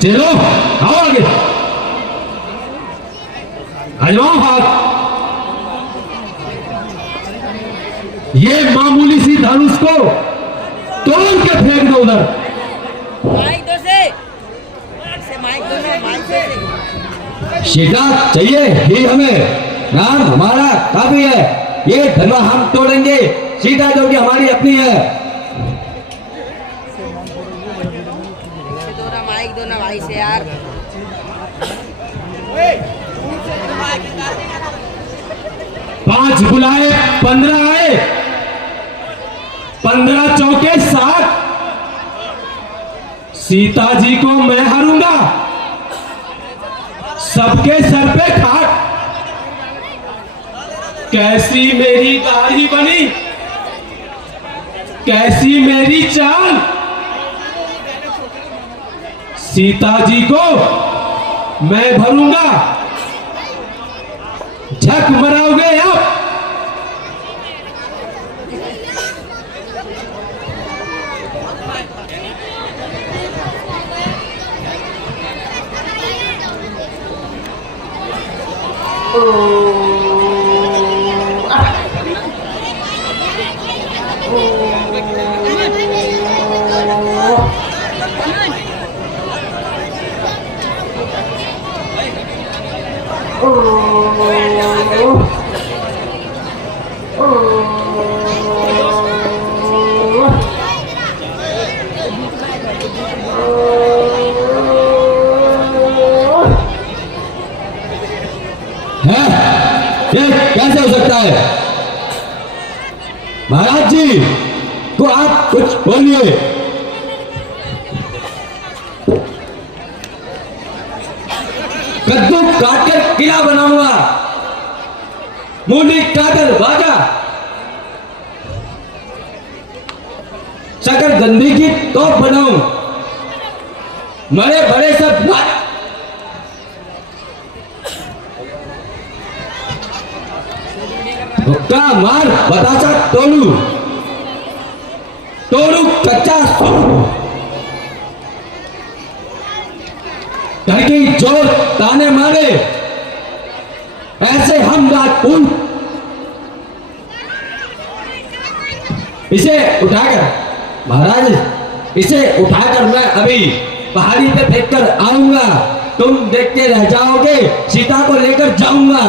चलो आओ आगे, आजमाओ हाथ। ये मामूली सी धनुष को तोड़ के फेंक दो उधर। माइक दो से माइक दो। सीता चाहिए ही हमें, नाम हमारा काफी है। ये धनुआ हम तोड़ेंगे, सीता जो कि हमारी अपनी है। माइक दो ना भाई से यार। 5 बुलाए 15 आए, 15 चौके 7। सीता जी को मैं हारूंगा, सबके सर पे खाट। कैसी मेरी दाढ़ी बनी, कैसी मेरी चाल, सीता जी को मैं भरूंगा। झक मराओगे आप। ये कैसे हो सकता है? महाराज जी तो आप कुछ बोलिए। कद्दू काटकर किला बनाऊंगा, मूली काटकर बाजा, शकर गंदी की तोप बनाऊं, मरे बड़े सब हुक्का मार बतासा तोड़ू तोड़ू कच्चा धड़की जोर ताने मारे, ऐसे हम राजपूत इसे उठाकर, महाराज इसे उठाकर मैं अभी पहाड़ी पे फेंक कर आऊंगा, तुम देखते रह जाओगे, सीता को लेकर जाऊंगा।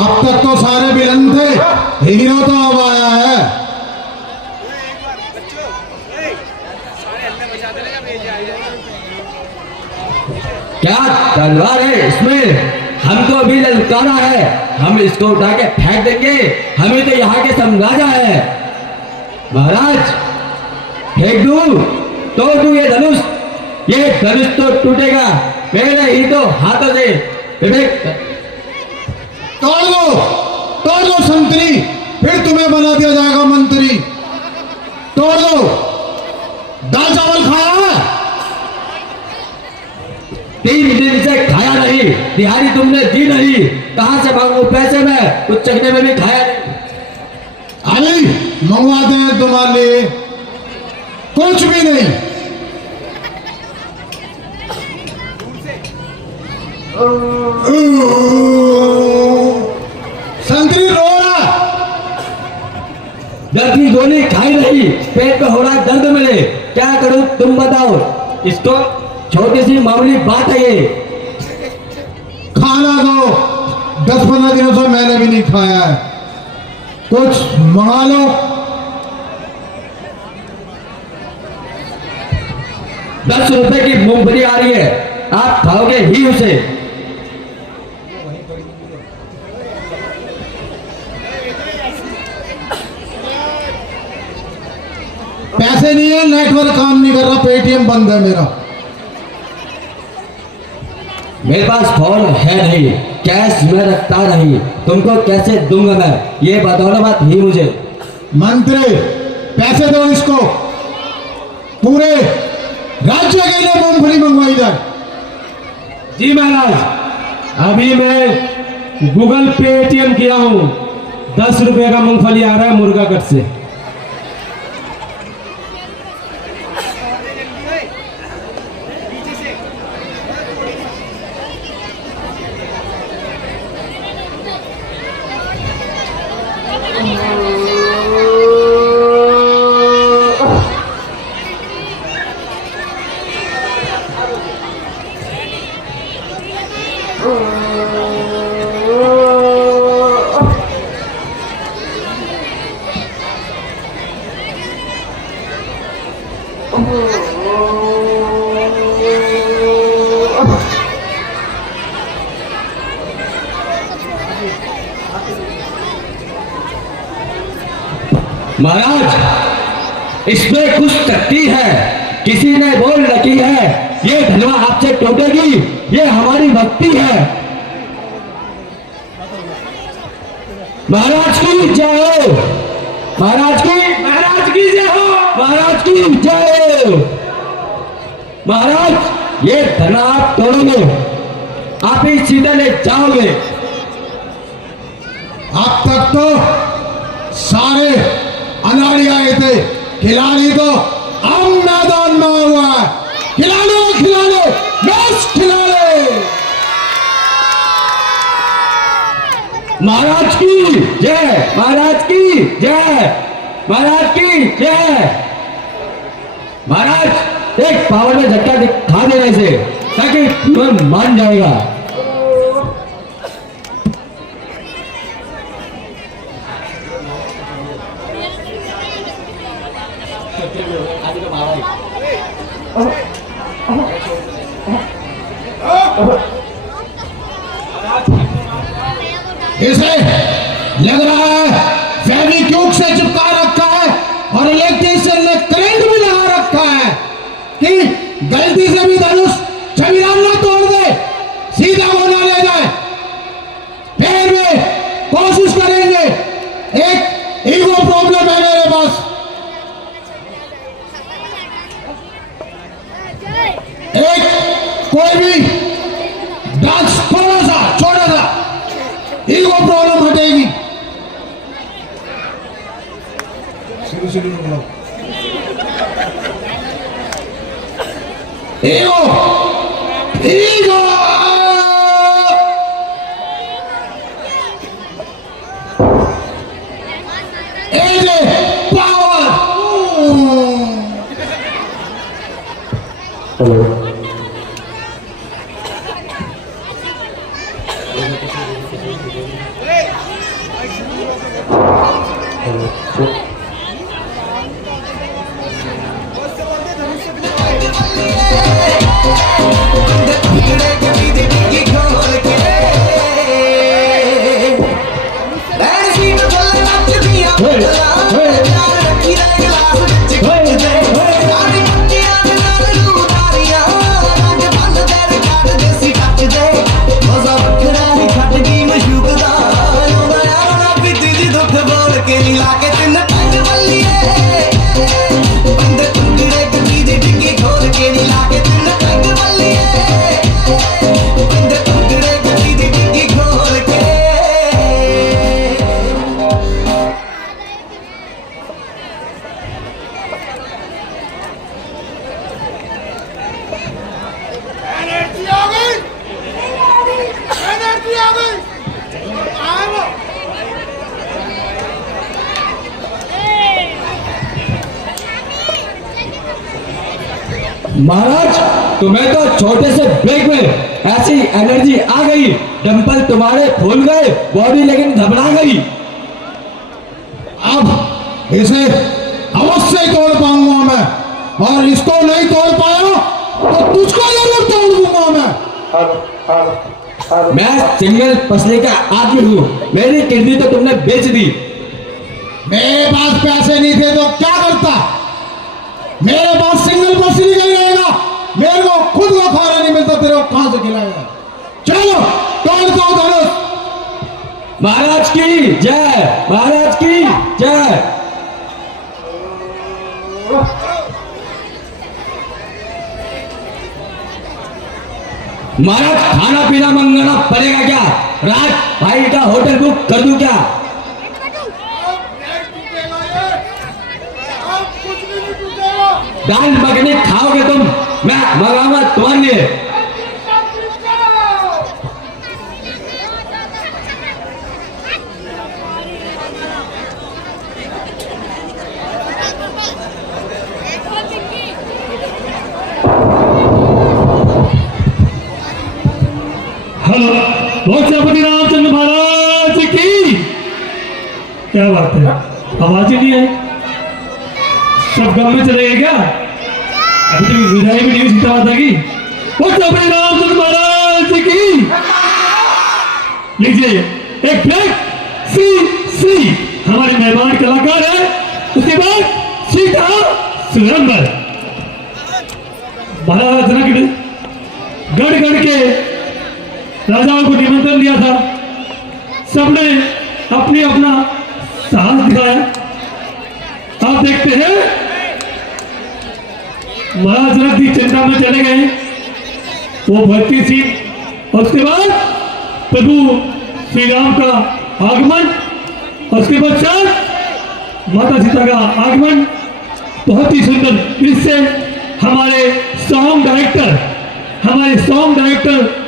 अब तक तो सारे विलन थे, हीरो तो अब आया है। क्या तलवार है इसमें? हमको अभी ललकारा है, हम इसको उठा के फेंक देंगे, हमें तो यहाँ के सम्राजा है। महाराज फेंक दूं तो दूं ये धनुष तो टूटेगा मेरे ही तो हाथों से। तोड़ दो संतरी, फिर तुम्हें बना दिया जाएगा मंत्री। तोड़ दो। दाल चावल खाया है? 3 दिन से खाया नहीं, दिहाड़ी तुमने दी नहीं, कहां से मांगू पैसे में? कुछ चखने में भी खाया नहीं। अली मंगवाते हैं तुम्हारे लिए, कुछ भी नहीं। संतरी रो रहा, दर्द की गोली खाई नहीं, पेट में हो रहा दर्द मेरे, क्या करूं तुम बताओ? इसको छोटी सी मामूली बात है ये। खाना दो, 10-15 दिनों से मैंने भी नहीं खाया है, कुछ मंगा लो। 10 रुपए की मूंगफली आ रही है, आप खाओगे ही उसे। पैसे नहीं है, नेटवर्क काम नहीं कर रहा, पेटीएम बंद है मेरा। मेरे पास फोन है नहीं, कैश में रखता नहीं, तुमको कैसे दूंगा मैं? ये बताओ ना बात ही मुझे। मंत्री पैसे दो इसको, पूरे राज्य के लिए मूंगफली मंगवाई जाए। जी महाराज, अभी मैं गूगल पे एटीएम किया हूँ, 10 रुपए का मूंगफली आ रहा है मुर्गागढ़ से। महाराज इसमें कुछ शक्ति है, किसी ने बोल रखी है, ये धनवा आपसे टूटेगी, ये हमारी भक्ति है। महाराज की जय हो, महाराज की जय हो, महाराज की जय हो। महाराज ये धना आप तोड़ोगे, आप ही सीधा ले जाओगे। अब तक तो सारे अनाड़ी आए थे, खिलाड़ी तो अब मैदान में हुआ है। खिला लो बस खिला लो। महाराज की जय, महाराज की जय, महाराज की जय। महाराज एक पावर में झटका दिखा देने से ताकि तुरंत मान जाएगा। इसे लग रहा है फेविक्विक से चिपका रखा है और इलेक्ट्रिशियन ने करंट भी लगा रखा है कि गलती से भी धनुष छविराम ना तोड़ दे, सीधा वो ना ले जाए। फिर भी कोशिश करेंगे। एक ईगो प्रॉब्लम है मेरे पास। एक कोई भी डांस थोड़ा सा छोटा सा ईगो प्रॉब्लम हटेगी। Ego ego power. महाराज तुम्हें तो छोटे से ब्रेक में ऐसी एनर्जी आ गई, डंपल तुम्हारे फूल गए, बॉडी लेकिन घबरा गई। अब इसे अवश्य तोड़ पाऊंगा मैं, और इसको नहीं तोड़ पाया तो तुझको जरूर तोड़ दूंगा मैं सिंगल पसले का आदमी हूँ, मेरी किडनी तो तुमने बेच दी। मेरे पास पैसे नहीं थे तो क्या करता? मेरे पास सिंगल पसली नहीं रहेगा, मेरे को खुद को खाना नहीं मिलता, तेरे को कहां से खिलाएगा? चलो तोड़ दो धनुष। महाराज की जय, महाराज की जय। महाराज खाना पीना मंगाना पड़ेगा क्या? रात भाई का होटल बुक कर दूं क्या? दाल मखनी खाओगे तुम, मैं मंगाऊंगा तुम्हारे लिए। हेलो, छत्रपति रामचंद्र महाराज की क्या बात है, आवाज ही नहीं है, सब गांव में चले गए क्या? अभी तक विदाई भी नहीं सीता माता की। छत्रपति रामचंद्र महाराज की लीजिए एक प्लेट सी हमारे मेहमान कलाकार है, उसके बाद सीता स्वयंवर महाराजा जनक ने गढ़ गढ़ के राजाओं को निमंत्रण दिया था। सबने अपने अपना साहस दिखाया। आप देखते हैं महाराज जनक जी चिंता में चले गए, वो भक्ति सिंह और उसके बाद प्रभु श्री राम का आगमन और उसके पश्चात माता सीता का आगमन बहुत ही सुंदर। इससे हमारे सॉन्ग डायरेक्टर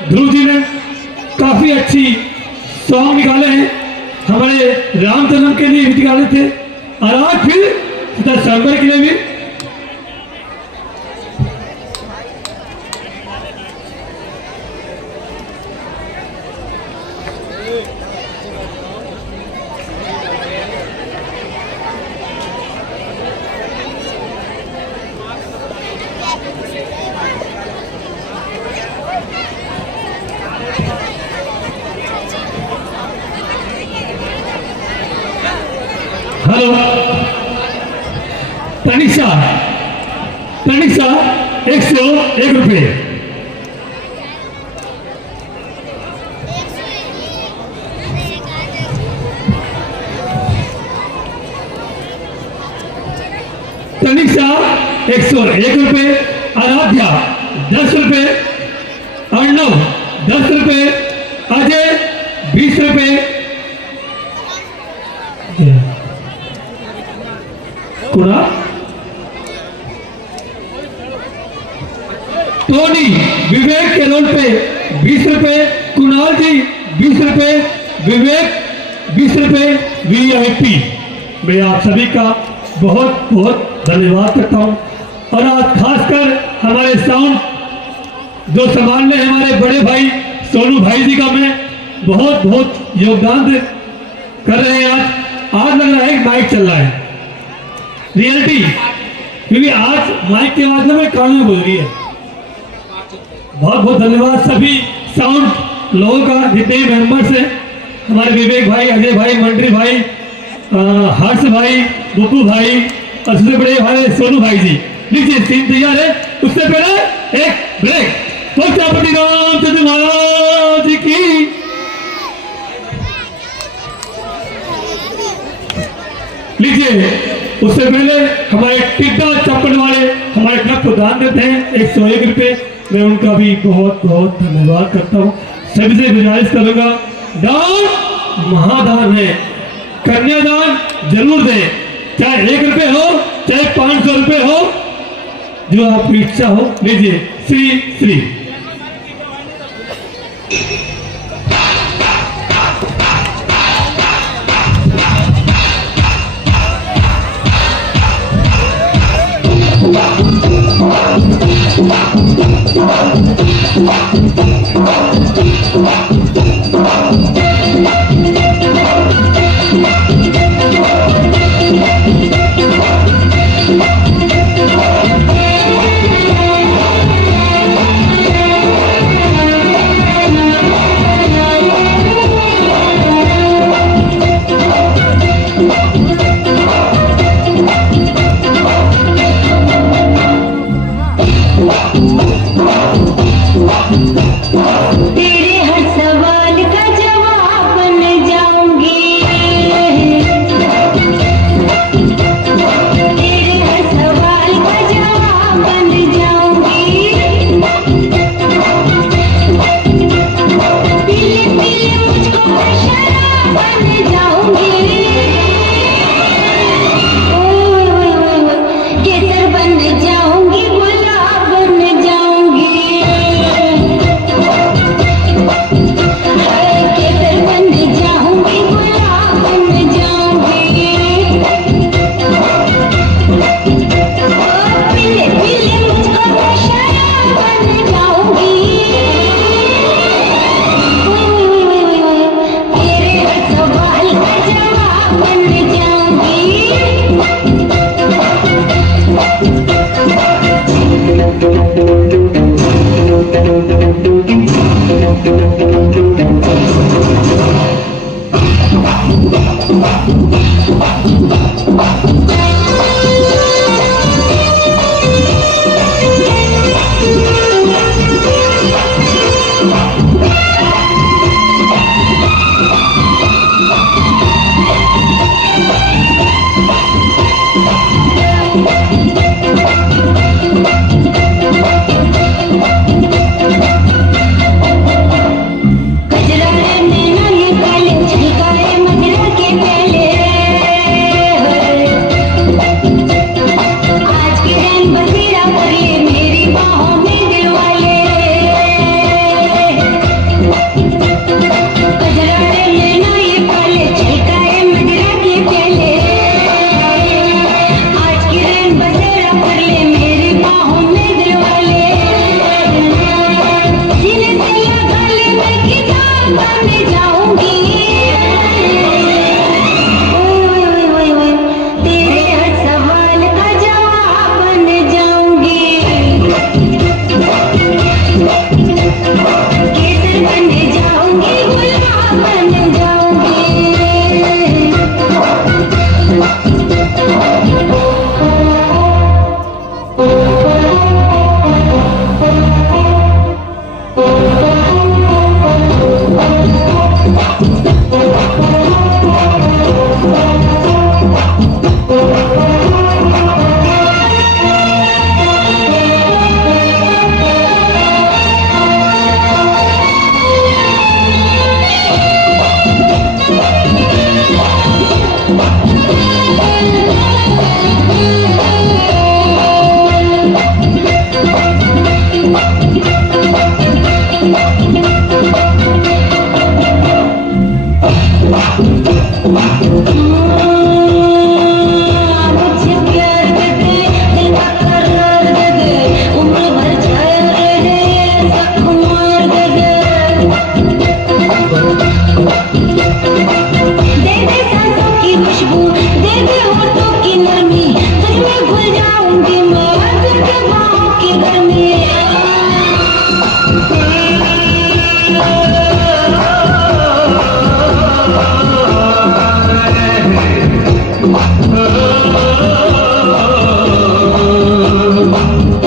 ध्रुव जी ने काफी अच्छी सॉन्ग निकाले हैं, हमारे राम जन्म के लिए भी निकाले थे और आज फिर सीता स्वयंवर के लिए भी। हेलो तनिषा 101 रुपये। तनिषा 101 रुपये, आराध्या 10 रुपये, अर्णव 10 रुपये, अजय 20 रुपये, टोनी विवेक के रोल पे 20 रुपए, कुणाल जी 20 रुपए, विवेक 20 रुपए, VIP। मैं आप सभी का बहुत बहुत धन्यवाद करता हूं। और आज खासकर हमारे साउंड जो संभालने हमारे बड़े भाई सोनू भाई जी का मैं बहुत बहुत योगदान कर रहे हैं। आज लग रहा है माइक चल रहा है रियलिटी, क्योंकि आज माइक के आवाज में कान में बोल रही है। बहुत बहुत धन्यवाद सभी साउंड लोगों का, जितने भी मेंबर्स हैं, हमारे विवेक भाई, अजय भाई, मंत्री भाई, हर्ष भाई, बुप्पू भाई और सबसे बड़े भाई सोनू भाई जी। लीजिए सीन तैयार है, उससे पहले एक ब्रेक। प्रजापति रामचंद्र महाराज की लीजिए। उससे पहले हमारे टिड्डा चप्पल वाले हमारे क्लब को दान देते हैं 101 रुपये। मैं उनका भी बहुत बहुत धन्यवाद करता हूँ। सभी से गुजारिश करूंगा, दान महादान है, कन्यादान जरूर दें, चाहे 1 रुपये हो चाहे 500 रुपये हो, जो आपकी इच्छा हो। लीजिए श्री श्री।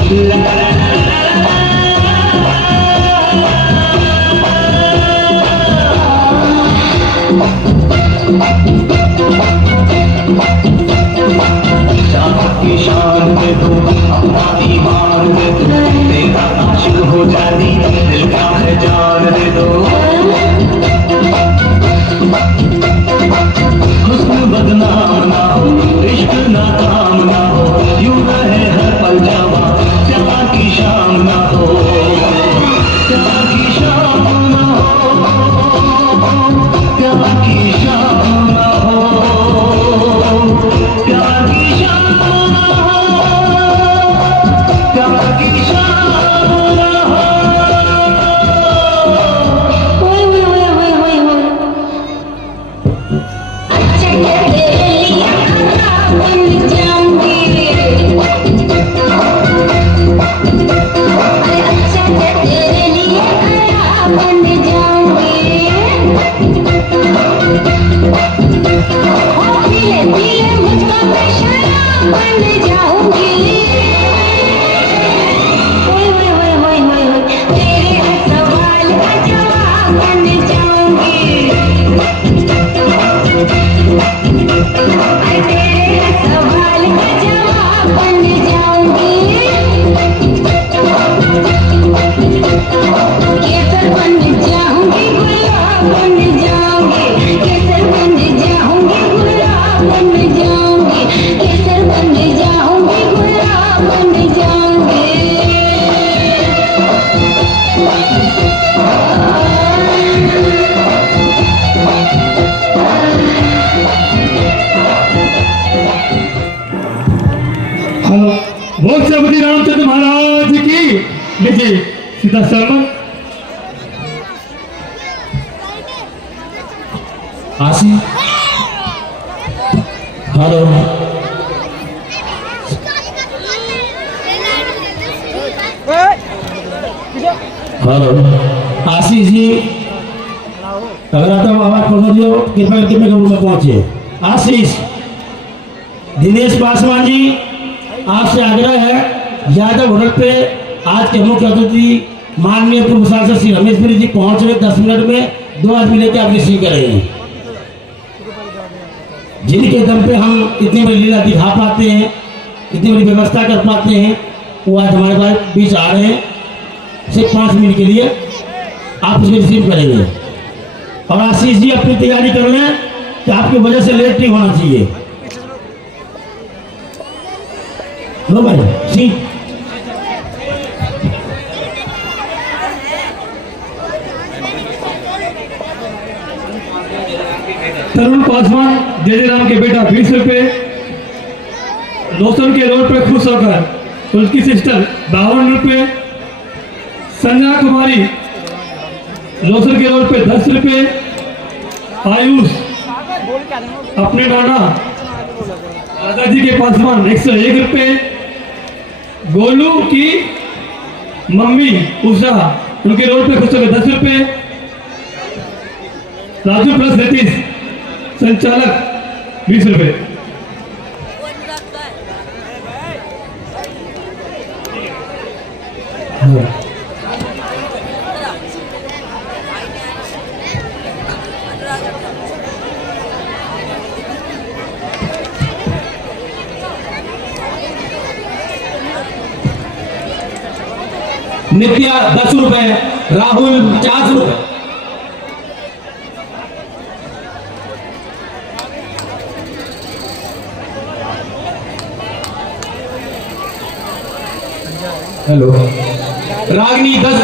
की शान दे दो, अपना ईमान दे दो, तेरा आशिक हो जानी, दिल का है जान दे दो। हुस्न बदनाम ना हो, इश्क नाकाम ना हो, यूं रहे हर पल जवा, प्यार की शाम ना हो, प्यार की शाम ना हो, प्यार की शाम ना हो, प्यार की शाम ना हो, प्यार की शाम ना हो। बोल श्रीमती रामचंद्र महाराज की लीजिए सीता शर्मा। आशी हेलो हेलो आशीष जी अगर आता हूँ आवाज पहुंच दियो कृपया करके मेरे रूम में पहुंचे। आशीष दिनेश पासवान जी आपसे आग्रह है यादव होटल पे आज के मुख्य अतिथि माननीय पूर्व सांसद श्री रमेश गिरी जी पहुंच रहे 10 मिनट में 2 आदमी लेकर आप रिसीव करेंगे जिनके दम पे हम इतनी बड़ी लीला दिखा पाते हैं इतनी बड़ी व्यवस्था कर पाते हैं वो आज हमारे पास बीच आ रहे हैं सिर्फ 5 मिनट के लिए आप उसको रिसीव करेंगे और आशीष जी अपनी तैयारी कर लें कि आपकी वजह से लेट नहीं होना चाहिए। लो भाई सी तरुण पासवान जय राम के बेटा 20 रुपए। लोसन के रोड पे खुश होकर उनकी सिस्टर 52 रुपए। संजना कुमारी लोसन के रोड पे 10 रुपए। आयुष अपने नाना दादाजी के पासवान 101 रुपए। गोलू की मम्मी उषा उनके रोड पे खुश होकर 10 रुपए। राजू प्लस नीतीश संचालक 20 रुपए। नित्या 10 रुपए। राहुल 50 रुपए। हेलो रागनी 10।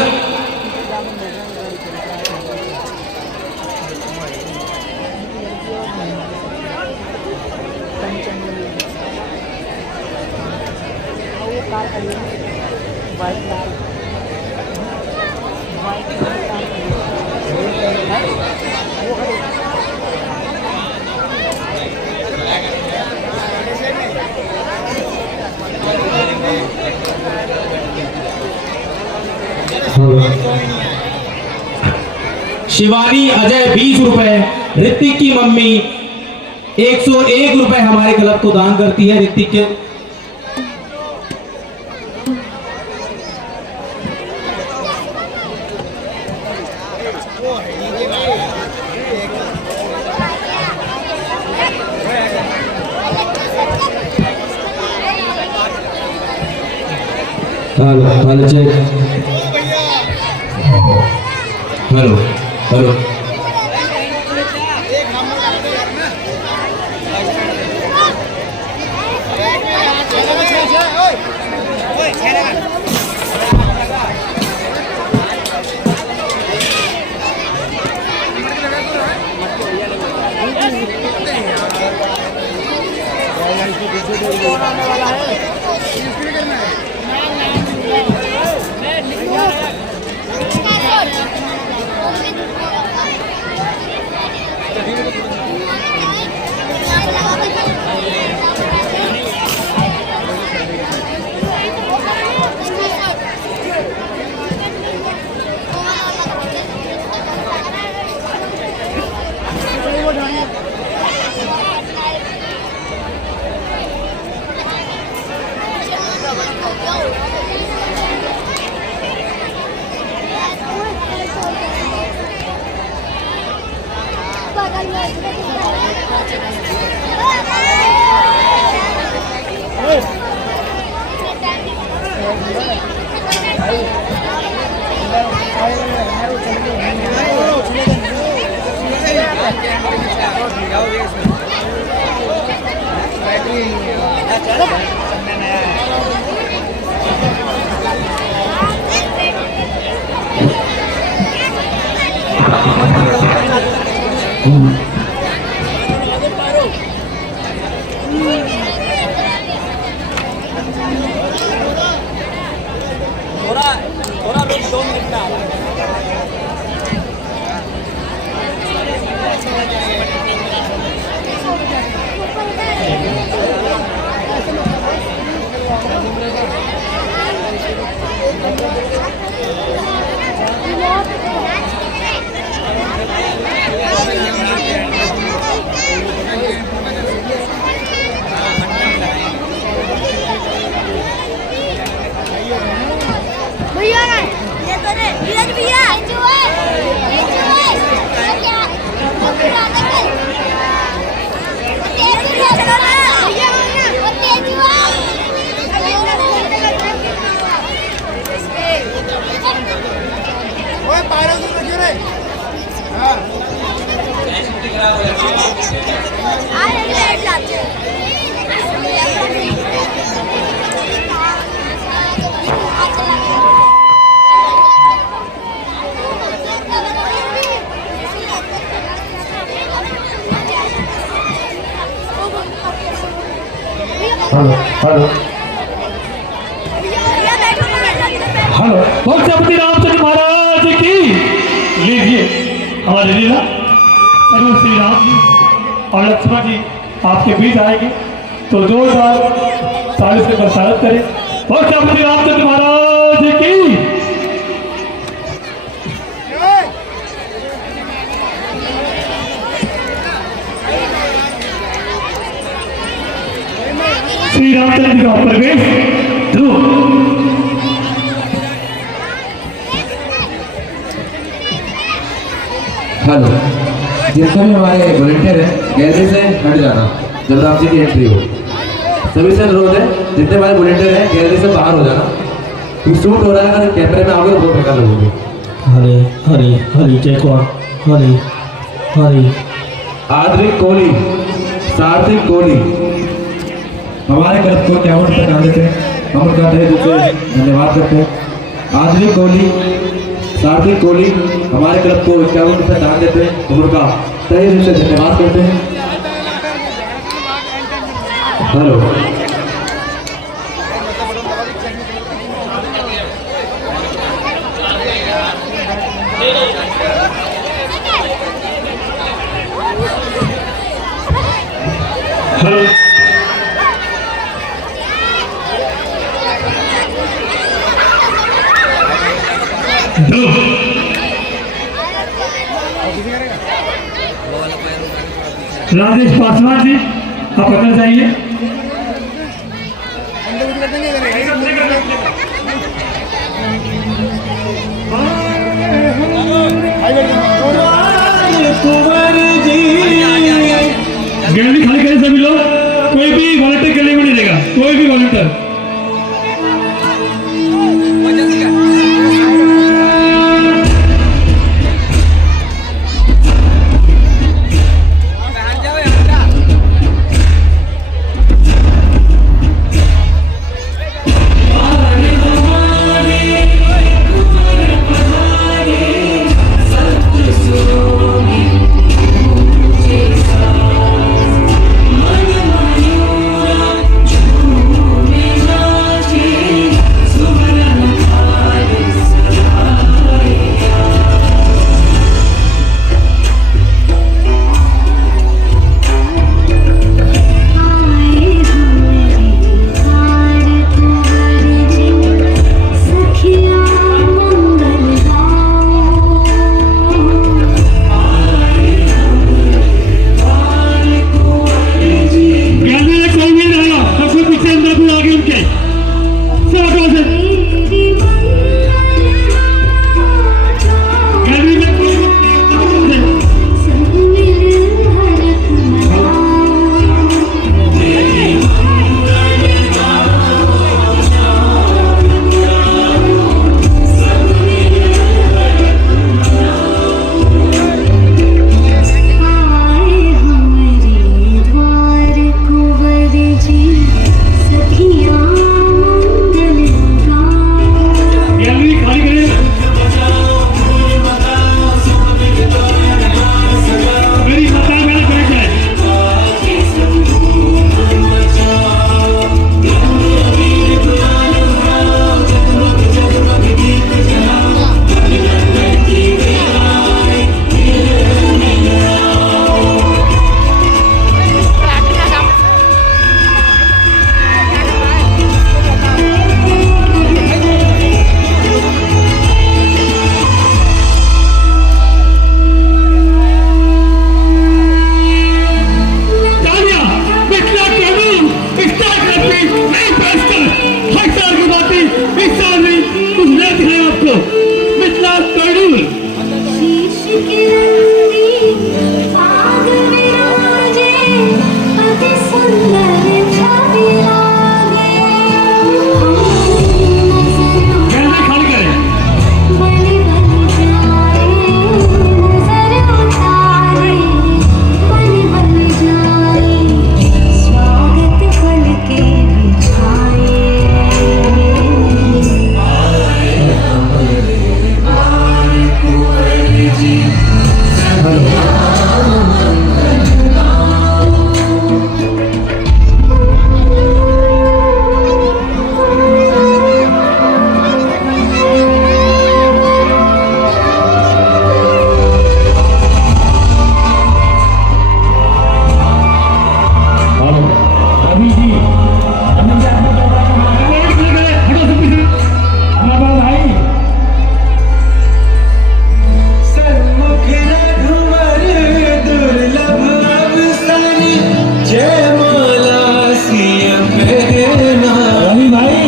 शिवानी अजय 20 रुपए। ऋतिक की मम्मी 101 रुपए हमारे क्लब को दान करती है। ऋतिक के hello check. Hello hello hello hello hello भक्त श्री रामचंद्र महाराज की। लीजिए हमारे लीला। प्रभु श्री राम जी और लक्ष्मण जी आपके बीच आएंगे तो जोरदार ताली से प्रसारित करें। भक्त श्री रामचंद्र महाराज की। श्री रामचंद्र जी का प्रवेश ध्रुव। हेलो, जितना भी हमारे वॉलंटियर है गैलरी से हट जाना जब आप जी की एंट्री हो। सभी से अनुरोध है, जितने हमारे वॉलंटियर हैं गैलरी से बाहर हो जाना। शूट हो रहा है, अगर कैमरे में आओगे तो बहुत बेकार लगोगे। हरे हरे हरि जय कौन हरे हरे। आद्रिक कोहली, सार्थक कोहली हमारे क्लब को 51 रुपये डाल देते हैं। हम उनका तहे दिल से धन्यवाद करते हैं। आद्रिक कोहली, सार्थक कोहली हमारे क्लब को 51 रुपये दान देते हैं। हम उनका तहे दिल से धन्यवाद करते हैं। हेलो, राजेश पासवान जी आप अंदर जाइए। गैलरी खाली करें सभी लोग। कोई भी वॉलंटियर गैलरी में नहीं देगा, कोई भी वॉलंटियर। नहीं पास्टर, हर साल की बात है, इस साल भी कुछ नया दिखाएगा आपको। मिथिला कर्नूल शीश की रंगी आग विराजे, अति सुंदर छवि लागे। गैलरी खाली करें। बलि बन जाए नजर उतारे, बलि बन जाए स्वागत पल के बिछाए। अभी जी अभी जी आपको गैलरी खाली करें, हटो सब पीछे। हमारा बड़ा भाई सन्मुख रघुवर दुर्लभ अवसर, जयमाला सियम देना। रवि भाई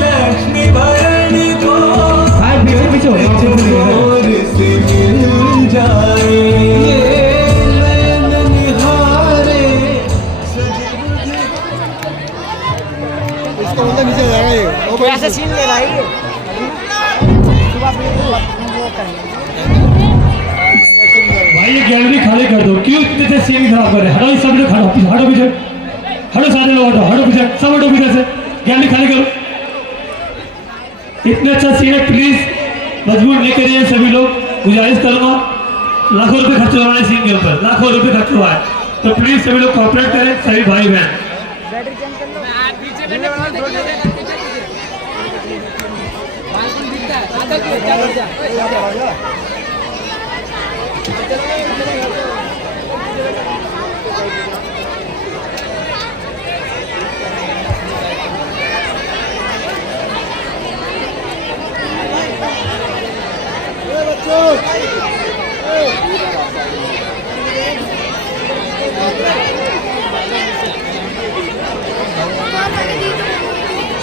लक्ष्मी भरण को भाई पीछे और से मिल जाए, ये नयन निहारे इसको मतलब नीचे जाएगा ये वो ऐसे सीन ले रहा है ये सुबह वो करेंगे भाई ये गैलरी खाली कर दो, क्यों इतने से सीन खराब कर रहे हैं? हटो इस सब लोग, हटो पीछे, हटो पीछे, हटो सारे लोग, हटो हटो पीछे, सब हटो पीछे से, गैलरी खाली करो। इतने अच्छा सीन है, प्लीज मजबूर नहीं करिए सभी लोग, गुजारिश करूंगा। लाखों रुपए खर्च हुआ है सीन के ऊपर, लाखों रुपए खर्च हुआ है, तो प्लीज सभी लोग कॉपरेट करें, सभी भाई बहन। बैटरी चेंज कर लो।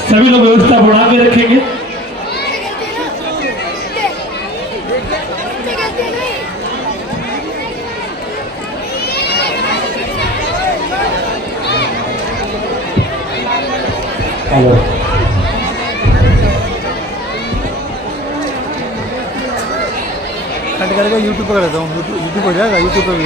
सभी लोग व्यवस्था बढ़ा के रखेंगे। हेलो कट करके यूट्यूब पर कर देता हूँ, यूट्यूब हो जाएगा, यूट्यूब पर भी